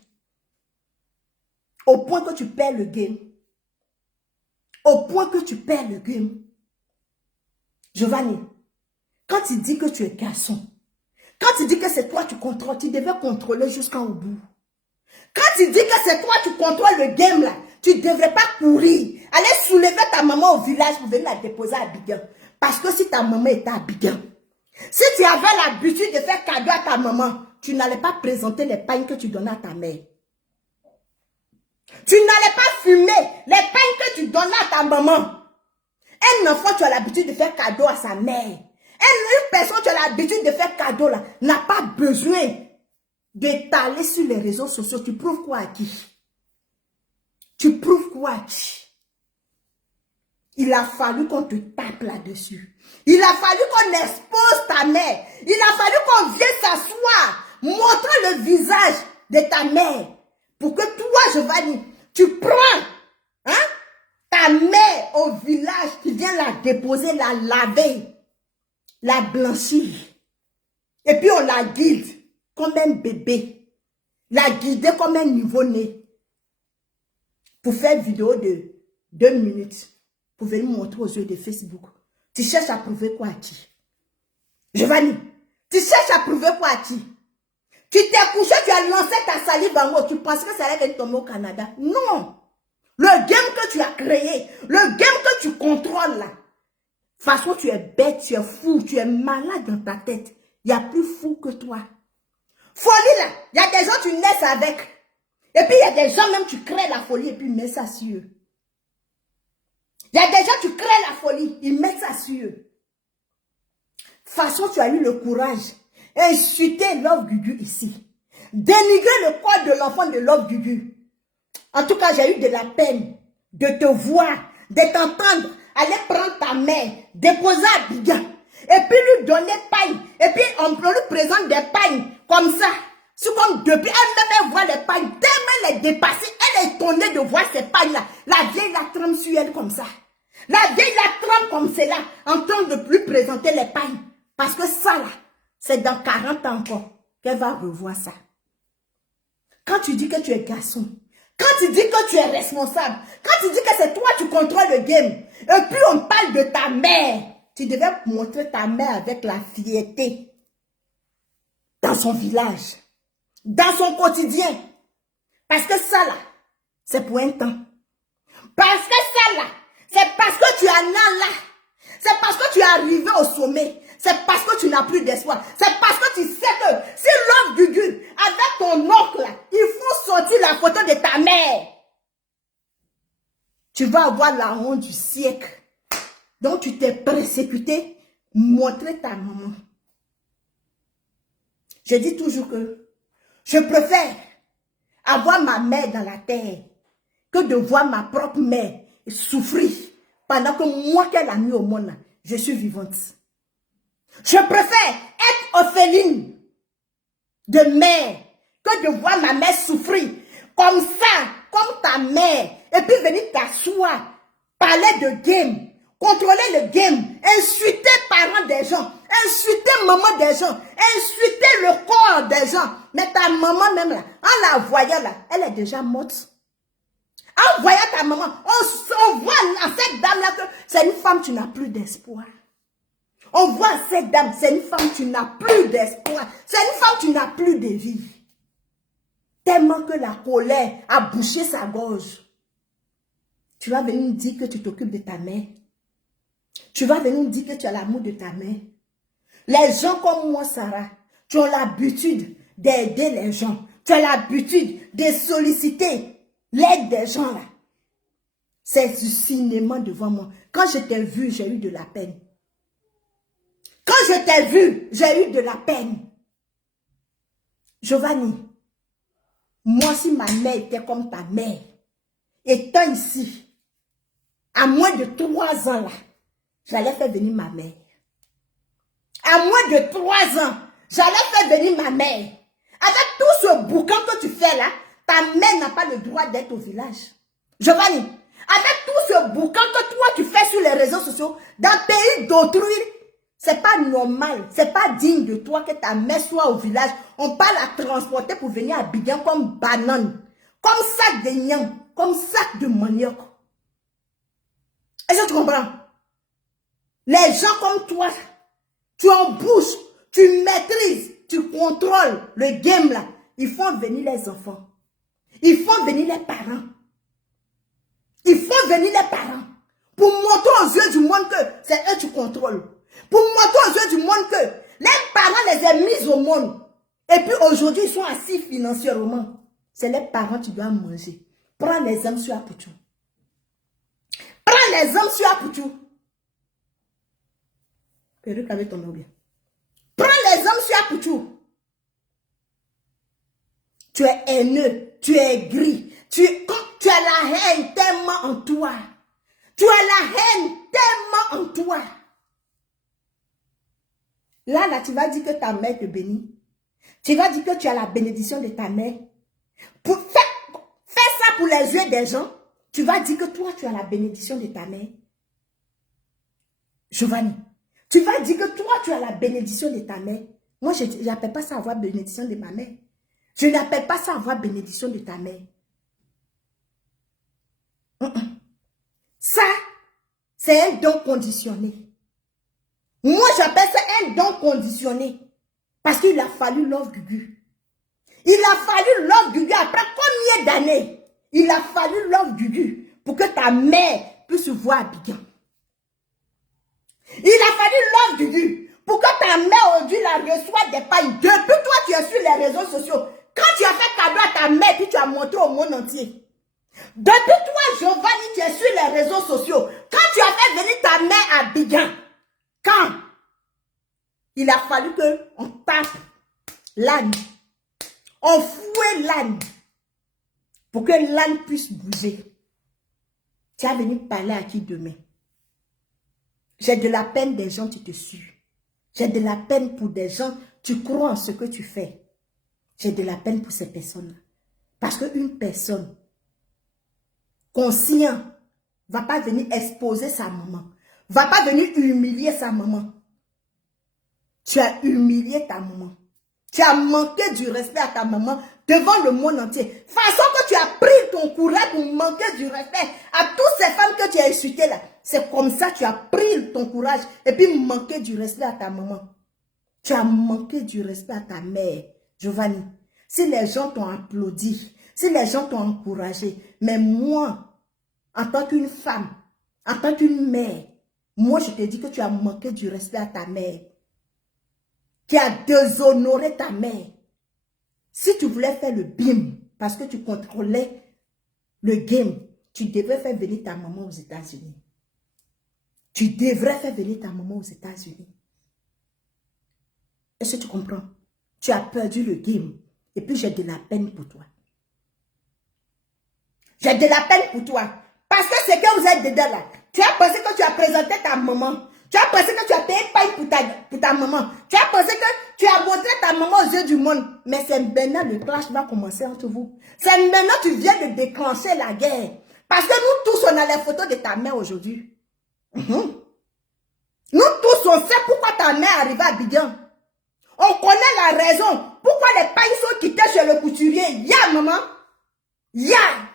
Au point que tu perds le game. Au point que tu perds le game. Giovanni, quand tu dis que tu es garçon, quand tu dis que c'est toi tu contrôles, tu devais contrôler jusqu'au bout. Quand tu dis que c'est toi tu contrôles le game là, tu ne devrais pas courir. Aller soulever ta maman au village pour venir la déposer à Abidjan. Parce que si ta maman était à Abidjan, si tu avais l'habitude de faire cadeau à ta maman, tu n'allais pas présenter les pagnes que tu donnais à ta mère. Tu n'allais pas fumer les pagnes que tu donnais à ta maman. Un enfant, tu as l'habitude de faire cadeau à sa mère. Une personne, tu as l'habitude de faire cadeau là, n'a pas besoin d'étaler sur les réseaux sociaux. Tu prouves quoi à qui? Tu prouves quoi à qui? Il a fallu qu'on te tape là-dessus. Il a fallu qu'on expose ta mère. Il a fallu qu'on vienne s'asseoir, montrer le visage de ta mère. Pour que toi, Giovanni, tu prends ta mère au village, tu viens la déposer, la laver, la blanchir. Et puis on la guide comme un bébé. La guider comme un nouveau-né. Pour faire une vidéo de 2 minutes. Pour venir montrer aux yeux de Facebook. Tu cherches à prouver quoi à qui? Giovanni, tu cherches à prouver quoi à qui? Tu t'es couché, tu as lancé ta salive en haut. Tu penses que ça allait tomber au Canada? Non. Le game que tu as créé, le game que tu contrôles là. De toute façon, tu es bête, tu es fou, tu es malade dans ta tête. Il y a plus fou que toi. Folie là, il y a des gens tu naisses avec. Et puis il y a des gens même tu crées la folie et puis mets ça sur eux. Il y a des gens, tu crées la folie, ils mettent ça sur eux. De toute façon, tu as eu le courage d'insulter Love Gugu ici. Dénigrer le corps de l'enfant de Love Gugu. En tout cas, j'ai eu de la peine de te voir, de t'entendre, aller prendre ta mère, déposer à Abidjan, et puis lui donner paille. Et puis on lui présente des pailles comme ça. C'est comme depuis elle-même voit les pailles, tellement elle est dépassée, elle est étonnée de voir ces pailles-là. La vieille la trempe sur elle comme ça. La vieille la trempe comme cela, en train de plus présenter les pailles. Parce que ça là, c'est dans 40 ans encore qu'elle va revoir ça. Quand tu dis que tu es garçon, quand tu dis que tu es responsable, quand tu dis que c'est toi qui contrôles le game, et puis on parle de ta mère, tu devais montrer ta mère avec la fierté dans son village, dans son quotidien. Parce que ça là, c'est pour un temps. Parce que ça là, c'est parce que tu en as là. C'est parce que tu es arrivé au sommet. C'est parce que tu n'as plus d'espoir. C'est parce que tu sais que si l'homme Gugu, avec ton oncle, il faut sortir la photo de ta mère, tu vas avoir la honte du siècle. Donc tu t'es précipité, montrer ta maman. Je dis toujours que je préfère avoir ma mère dans la terre que de voir ma propre mère souffrir pendant que moi qu'elle a mis au monde, je suis vivante. Je préfère être orpheline de mère que de voir ma mère souffrir comme ça, comme ta mère, et puis venir t'asseoir, parler de game, contrôler le game, insulter parents des gens, insulter maman des gens, insulter le corps des gens. Mais ta maman même là, en la voyant là, elle est déjà morte. En voyant ta maman, on voit à cette dame-là que c'est une femme, tu n'as plus d'espoir. On voit à cette dame, c'est une femme, tu n'as plus d'espoir. C'est une femme, tu n'as plus de vie. Tellement que la colère a bouché sa gorge. Tu vas venir dire que tu t'occupes de ta mère. Tu vas venir dire que tu as l'amour de ta mère. Les gens comme moi, Sarah, tu as l'habitude d'aider les gens. Tu as l'habitude de solliciter l'aide des gens là. C'est du cinéma devant moi. Quand je t'ai vu, j'ai eu de la peine. Quand je t'ai vu, j'ai eu de la peine. Giovanni, moi si ma mère était comme ta mère, étant ici, à moins de 3 ans là, j'allais faire venir ma mère. À moins de 3 ans, j'allais faire venir ma mère. Avec tout ce boucan que tu fais là, ta mère n'a pas le droit d'être au village. Giovanni, avec tout ce boucan que toi tu fais sur les réseaux sociaux, dans le pays d'autrui, c'est pas normal, c'est pas digne de toi que ta mère soit au village. On parle à transporter pour venir à Biguin comme banane, comme sac de niam, comme sac de manioc. Est-ce que tu comprends? Les gens comme toi, tu en bouge, tu maîtrises, tu contrôles le game là. Ils font venir les enfants. Ils font venir les parents. Ils font venir les parents. Pour montrer aux yeux du monde que c'est eux qui contrôlent. Pour montrer aux yeux du monde que les parents les ont mis au monde. Et puis aujourd'hui, ils sont assis financièrement. C'est les parents qui doivent manger. Prends les hommes sur Apoutou. Prends les hommes sur Apoutou. Perruque avec ton nom bien. Prends les hommes sur Apoutou. Tu es haineux, tu es gris, tu as la haine tellement en toi. Tu as la haine tellement en toi. Là, tu vas dire que ta mère te bénit. Tu vas dire que tu as la bénédiction de ta mère. Fais ça pour les yeux des gens. Tu vas dire que toi, tu as la bénédiction de ta mère. Giovanni, tu vas dire que toi, tu as la bénédiction de ta mère. Moi, je n'appelle pas ça avoir bénédiction de ma mère. Je n'appelle pas ça avoir bénédiction de ta mère. Ça, c'est un don conditionné. Moi, j'appelle ça un don conditionné. Parce qu'il a fallu Love Gugu. Il a fallu Love Gugu après combien d'années? Il a fallu Love Gugu pour que ta mère puisse voir Abidjan. Il a fallu Love Gugu pour que ta mère aujourd'hui la reçoive des pailles. Depuis toi, tu es sur les réseaux sociaux. Quand tu as fait cadeau à ta mère, puis tu as montré au monde entier. Depuis toi, Giovanni, tu es sur les réseaux sociaux. Quand tu as fait venir ta mère à Abidjan, quand il a fallu qu'on tape l'âne, on fouette l'âne pour que l'âne puisse bouger. Tu as venu parler à qui demain? J'ai de la peine des gens qui te suivent. J'ai de la peine pour des gens, tu crois en ce que tu fais. J'ai de la peine pour ces personnes-là. Parce qu'une personne consciente ne va pas venir exposer sa maman. Ne va pas venir humilier sa maman. Tu as humilié ta maman. Tu as manqué du respect à ta maman devant le monde entier. Façon que tu as pris ton courage pour manquer du respect à toutes ces femmes que tu as insultées là. C'est comme ça que tu as pris ton courage et puis manqué du respect à ta maman. Tu as manqué du respect à ta mère. Giovanni, si les gens t'ont applaudi, si les gens t'ont encouragé. Mais moi, en tant qu'une femme, en tant qu'une mère, moi, je te dis que tu as manqué du respect à ta mère. Tu as déshonoré ta mère. Si tu voulais faire le bim, parce que tu contrôlais le game, tu devrais faire venir ta maman aux États-Unis. Tu devrais faire venir ta maman aux États-Unis. Est-ce que tu comprends? Tu as perdu le game. Et puis j'ai de la peine pour toi. J'ai de la peine pour toi. Parce que c'est que vous êtes dedans là. Tu as pensé que tu as présenté ta maman. Tu as pensé que tu as payé paille pour ta maman. Tu as pensé que tu as montré ta maman aux yeux du monde. Mais c'est maintenant le clash va commencer entre vous. C'est maintenant que tu viens de déclencher la guerre. Parce que nous tous, on a les photos de ta mère aujourd'hui. Nous tous, on sait pourquoi ta mère est arrivée à Abidjan. On connaît la raison. Pourquoi les pailles sont quittées chez le couturier. Ya, maman. Ya.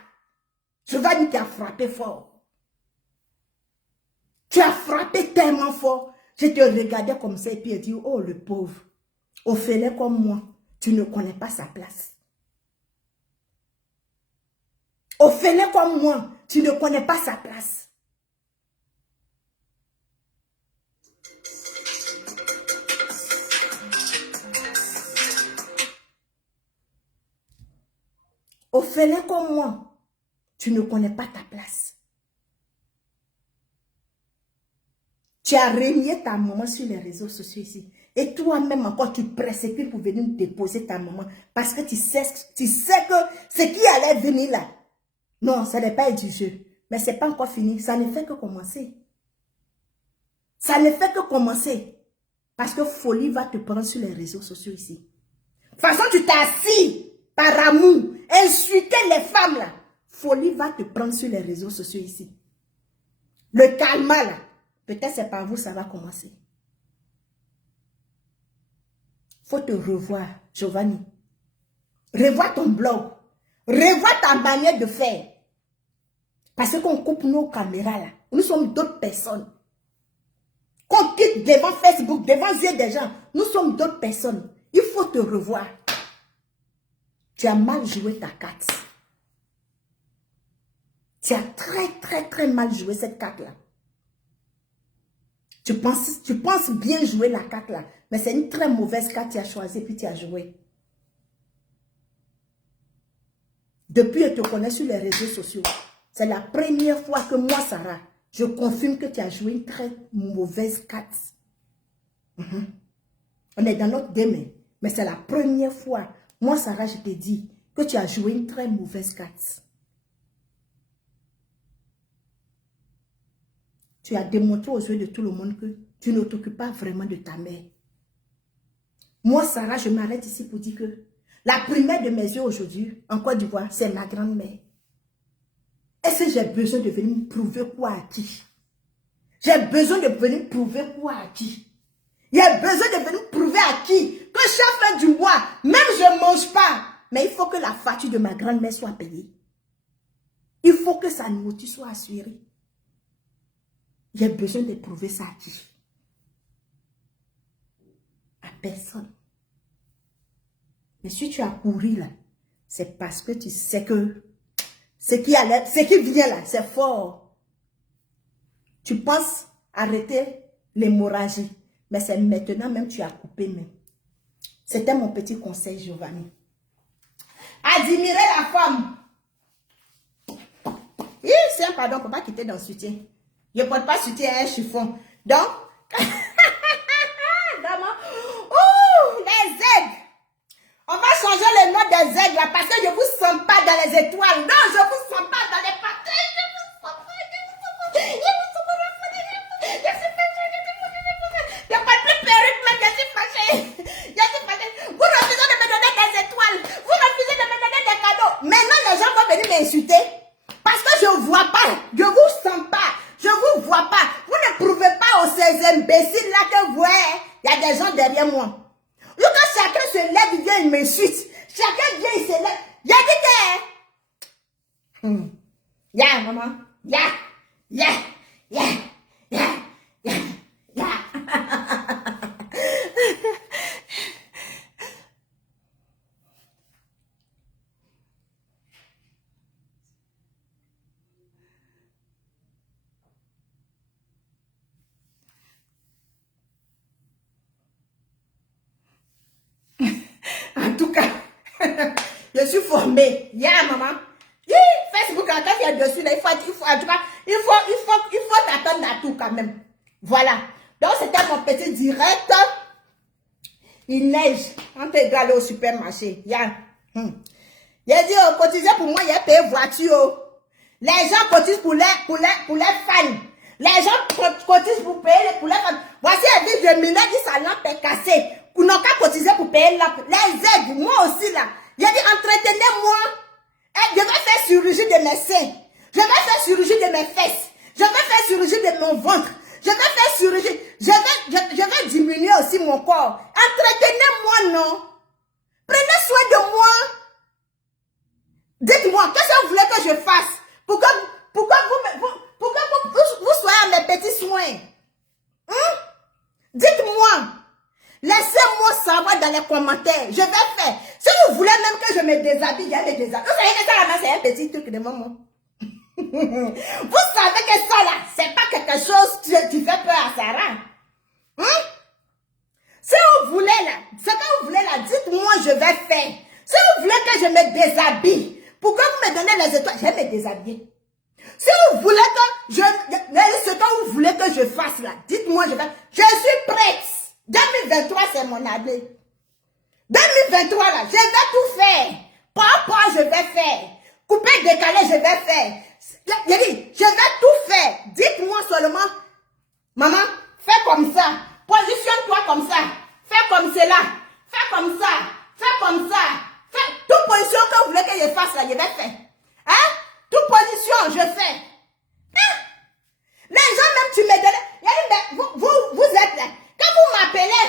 Giovanni t'a frappé fort. Tu as frappé tellement fort. Je te regardais comme ça et puis je dis, oh le pauvre. Ophélie comme moi, tu ne connais pas sa place. Ophélie comme moi, tu ne connais pas sa place. Ophélie comme moi, tu ne connais pas ta place. Tu as régné ta maman sur les réseaux sociaux ici. Et toi-même encore, tu précipites pour venir déposer ta maman. Parce que tu sais que ce qui allait venir là, non, ça n'est pas du jeu. Mais ce n'est pas encore fini. Ça ne fait que commencer. Ça ne fait que commencer. Parce que folie va te prendre sur les réseaux sociaux ici. De toute façon, tu t'es assis par amour. Insulter les femmes là. Folie va te prendre sur les réseaux sociaux ici. Le calme là. Peut-être c'est par vous ça va commencer. Faut te revoir, Giovanni. Revois ton blog. Revois ta manière de faire. Parce qu'on coupe nos caméras là. Nous sommes d'autres personnes. Qu'on quitte devant Facebook, devant les yeux des gens. Nous sommes d'autres personnes. Il faut te revoir. Tu as mal joué ta carte. Tu as très mal joué cette carte-là. Tu penses bien jouer la carte là. Mais c'est une très mauvaise carte que tu as choisie puis tu as joué. Depuis, je te connais sur les réseaux sociaux. C'est la première fois que moi, Sarah, je confirme que tu as joué une très mauvaise carte. On est dans notre demain. Mais c'est la première fois. Moi, Sarah, je te dis que tu as joué une très mauvaise carte. Tu as démontré aux yeux de tout le monde que tu ne t'occupes pas vraiment de ta mère. Moi, Sarah, je m'arrête ici pour dire que la première de mes yeux aujourd'hui, en Côte d'Ivoire, c'est ma grand-mère. Est-ce que j'ai besoin de venir me prouver quoi à qui? J'ai besoin de venir prouver quoi à qui? J'ai besoin de venir prouver à qui que chaque fin du mois, même je ne mange pas, mais il faut que la facture de ma grand-mère soit payée. Il faut que sa nourriture soit assurée. J'ai besoin de prouver ça à qui? À personne. Mais si tu as couru là, c'est parce que tu sais que ce qui vient là, c'est fort. Tu penses arrêter l'hémorragie, mais c'est maintenant même tu as coupé même. C'était mon petit conseil, Giovanni. Admirer la femme. C'est un pardon, on ne peut pas quitter dans le soutien. Je ne porte pas soutien à un chiffon. Donc, les aigles. On va changer le nom des aigles là parce que je ne vous sens pas dans les étoiles. Non, je ne vous sens pas dans les patins. Je ne vous sens pas. Je ne parle plus perruque, mais je suis fâchée. Vous refusez de me donner des étoiles. Vous refusez de me donner des cadeaux. Maintenant, les gens vont venir m'insulter. Parce que je ne vois pas. Je ne vous sens pas. Je ne vous vois pas. Vous ne prouvez pas aux ces imbéciles là que vous voyez. Il y a des gens derrière moi. Quand chacun se lève, il vient, il m'insulte. Chacun vient, il se lève. Il y a dit que... Ya, maman. Ya. tout cas, je suis formée. Maman. Facebook, quand il y a dessus, là, il faut, en tout cas, il faut t'attendre à tout quand même. Voilà. Donc, c'était mon petit direct. Il neige. On peut aller au supermarché. Il a dit, cotiser pour moi, il a payé voiture. Les gens cotisent pour les fans. Les gens cotisent pour payer pour les fans. Voici un vie de mineur dit sa lampe est cassée. Vous n'avez qu'à cotiser pour payer la lampe. Les aides, moi aussi là. Il a dit, entretenez-moi. Je vais faire chirurgie de mes seins. Je vais faire chirurgie de mes fesses. Je vais faire chirurgie de mon ventre. Je vais faire chirurgie. Je vais diminuer aussi mon corps. Entretenez-moi, non. Prenez soin de moi. Dites-moi, qu'est-ce que vous voulez que je fasse? Pourquoi vous soyez à mes petits soins? Dites-moi. Laissez-moi savoir dans les commentaires. Je vais faire. Si vous voulez même que je me déshabille, je me déshabille. Vous savez que ça là-bas, c'est un petit truc de maman. Vous savez que ça là, c'est pas quelque chose qui fait peur à Sarah. Si vous voulez là, ce que vous voulez là, dites-moi, je vais faire. Si vous voulez que je me déshabille, pourquoi vous me donnez les étoiles? Je vais me déshabiller. Si vous voulez que ce que vous voulez que je fasse là, dites-moi, je vais. Je suis prête. 2023, c'est mon année. 2023 là, je vais tout faire. Papa, je vais faire. Couper, décaler, je vais faire. Je dis, je vais tout faire. Dites-moi seulement, maman, fais comme ça. Positionne-toi comme ça. Fais comme cela. Fais comme ça. Fais comme ça. Fais toute position que vous voulez que je fasse là, je vais faire. Toute position, je fais. Les gens même, tu me donnes. Vous êtes là. Quand vous m'appelez,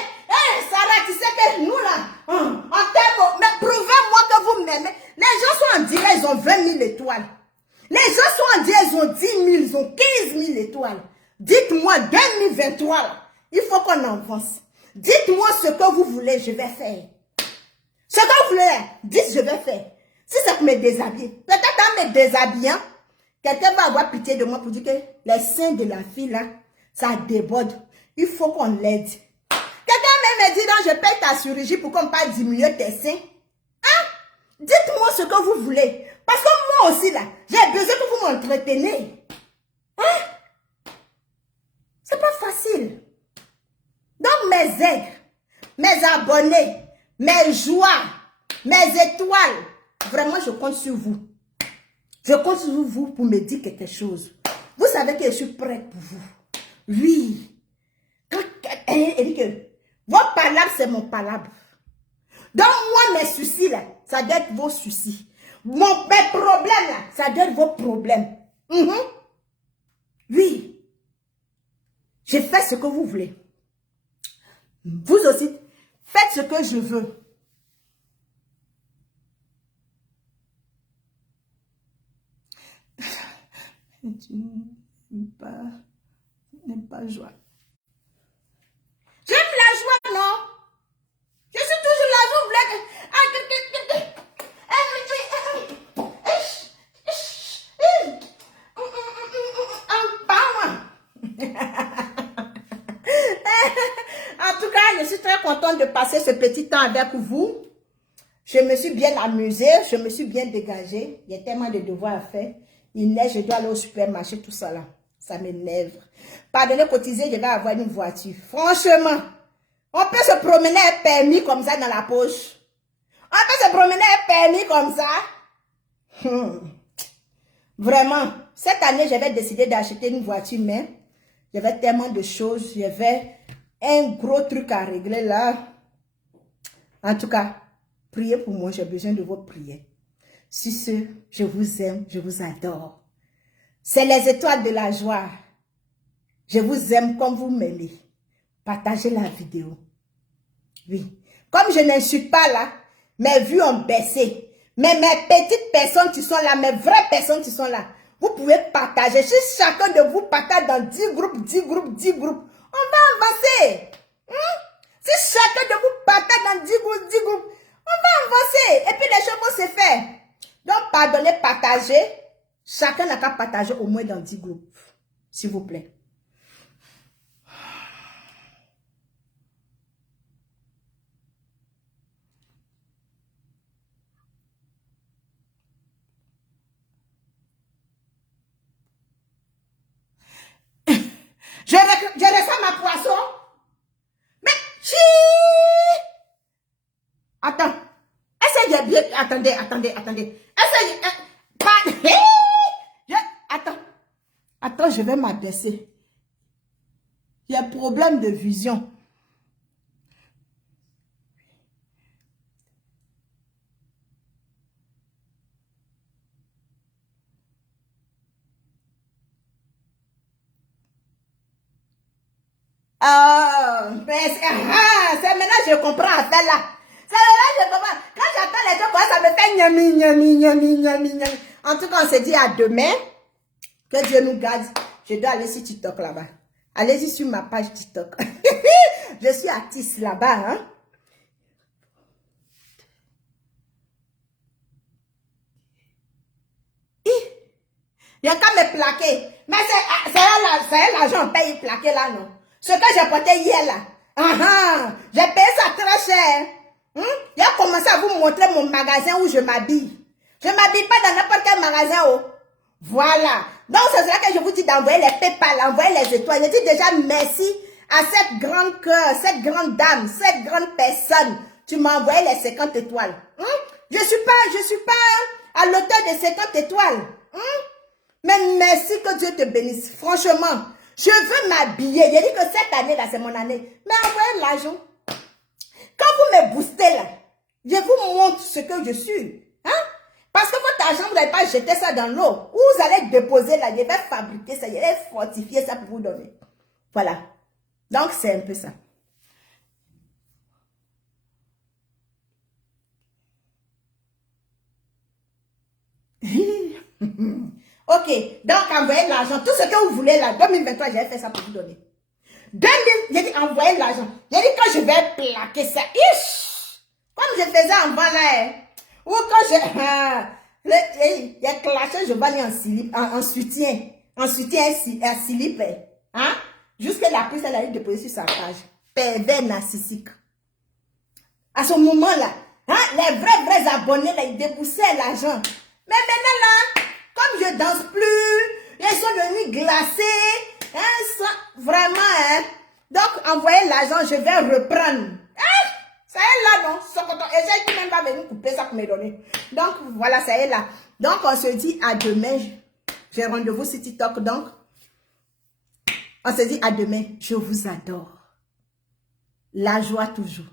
Sarah, tu sais que nous là, en termes, mais prouvez-moi que vous m'aimez. Les gens sont en direct, ils ont 20 000 étoiles. Les gens sont en direct, ils ont 10 000, ils ont 15 000 étoiles. Dites-moi, 2023 là, il faut qu'on avance. Dites-moi ce que vous voulez, je vais faire. Ce que vous voulez, dites, je vais faire. Si c'est pour me déshabiller, peut-être en me déshabillant, quelqu'un va avoir pitié de moi pour dire que les seins de la fille là, ça déborde. Il faut qu'on l'aide. Quelqu'un même me dit, non, je paye ta chirurgie pour qu'on pas diminuer tes seins. Dites-moi ce que vous voulez. Parce que moi aussi là, j'ai besoin que vous m'entreteniez. C'est pas facile. Donc mes aides, mes abonnés, mes joies, mes étoiles, vraiment je compte sur vous. Je compte sur vous pour me dire quelque chose. Vous savez que je suis prête pour vous. Oui. Elle dit que vos palabres, c'est mon palabre. Donc moi, mes soucis là, ça doit être vos soucis. Mes problèmes là, ça doit être vos problèmes. Oui. Je fais ce que vous voulez. Vous aussi, faites ce que je veux. Tu n'aimes pas joie. J'aime la joie, non? Je suis toujours la joie. Vous voulez que... En tout cas, je suis très contente de passer ce petit temps avec vous. Je me suis bien amusée, je me suis bien dégagée. Il y a tellement de devoirs à faire. Il neige, je dois aller au supermarché, tout ça là. Ça m'énerve. Pardonnez, cotiser, je vais avoir une voiture. Franchement, on peut se promener un permis comme ça dans la poche. On peut se promener un permis comme ça. Vraiment, cette année, je vais décider d'acheter une voiture, mais j'avais tellement de choses. J'avais un gros truc à régler là. En tout cas, priez pour moi, j'ai besoin de vos prières. Sur ce, je vous aime, je vous adore. C'est les étoiles de la joie. Je vous aime comme vous m'aimez. Partagez la vidéo. Oui. Comme je n'insulte pas là, mes vues ont baissé. Mais mes petites personnes qui sont là, mes vraies personnes qui sont là, vous pouvez partager. Si chacun de vous partage dans 10 groupes, 10 groupes, 10 groupes, on va avancer. Si chacun de vous partage dans 10 groupes, 10 groupes, on va avancer. Et puis les choses vont se faire. Donc, pardonnez, partagez. Chacun n'a qu'à partager au moins dans 10 groupes. S'il vous plaît. attendez. Attends, je vais m'abaisser. Il y a un problème de vision. C'est maintenant que je comprends à faire là. C'est là que je comprends. Quand j'entends les gens, ça me fait nyami. En tout cas, on se dit à demain. Que Dieu nous garde. Je dois aller sur TikTok là-bas. Allez-y sur ma page TikTok. Je suis artiste là-bas. Hein? Il y a qu'à me plaquer. Mais c'est l'argent paye plaqué là, non? Ce que j'ai porté hier là. J'ai payé ça très cher. Il a commencé à vous montrer mon magasin où je m'habille. Je ne m'habille pas dans n'importe quel magasin. Oh. Voilà. Donc c'est là que je vous dis d'envoyer les PayPal, envoyer les étoiles. Je dis déjà merci à cette grande cœur, cette grande dame, cette grande personne. Tu m'as envoyé les 50 étoiles. Je suis pas à l'auteur des 50 étoiles. Mais merci, que Dieu te bénisse. Franchement, je veux m'habiller. J'ai dit que cette année là, c'est mon année. Mais envoyez l'argent. Quand vous me boostez là, je vous montre ce que je suis. Hein? Parce que votre argent, vous n'allez pas jeter ça dans l'eau. Vous allez déposer là, je vais fabriquer ça, je vais fortifier ça pour vous donner. Voilà. Donc, c'est un peu ça. Ok, donc envoyez l'argent. Tout ce que vous voulez là, 2023, j'ai fait ça pour vous donner. 2000, j'ai dit envoyez l'argent. J'ai dit quand je vais plaquer ça, comme je faisais en bas là, ou quand il y a clashé, je vais aller en slip, en soutien à slip, hein, jusqu'à la prise, elle a eu déposé sur sa page. Pervers narcissique. À ce moment-là, hein, les vrais abonnés là, ils déboussaient l'argent. Mais maintenant là, comme je danse plus, ils sont devenus glacés, hein, vraiment, hein. Donc, envoyez l'argent, je vais reprendre. Hein? Ça est là, non? Et j'ai même pas venu couper ça pour me donner. Donc, voilà, ça est là. Donc, on se dit à demain. J'ai rendez-vous sur TikTok, donc. On se dit à demain. Je vous adore. La joie toujours.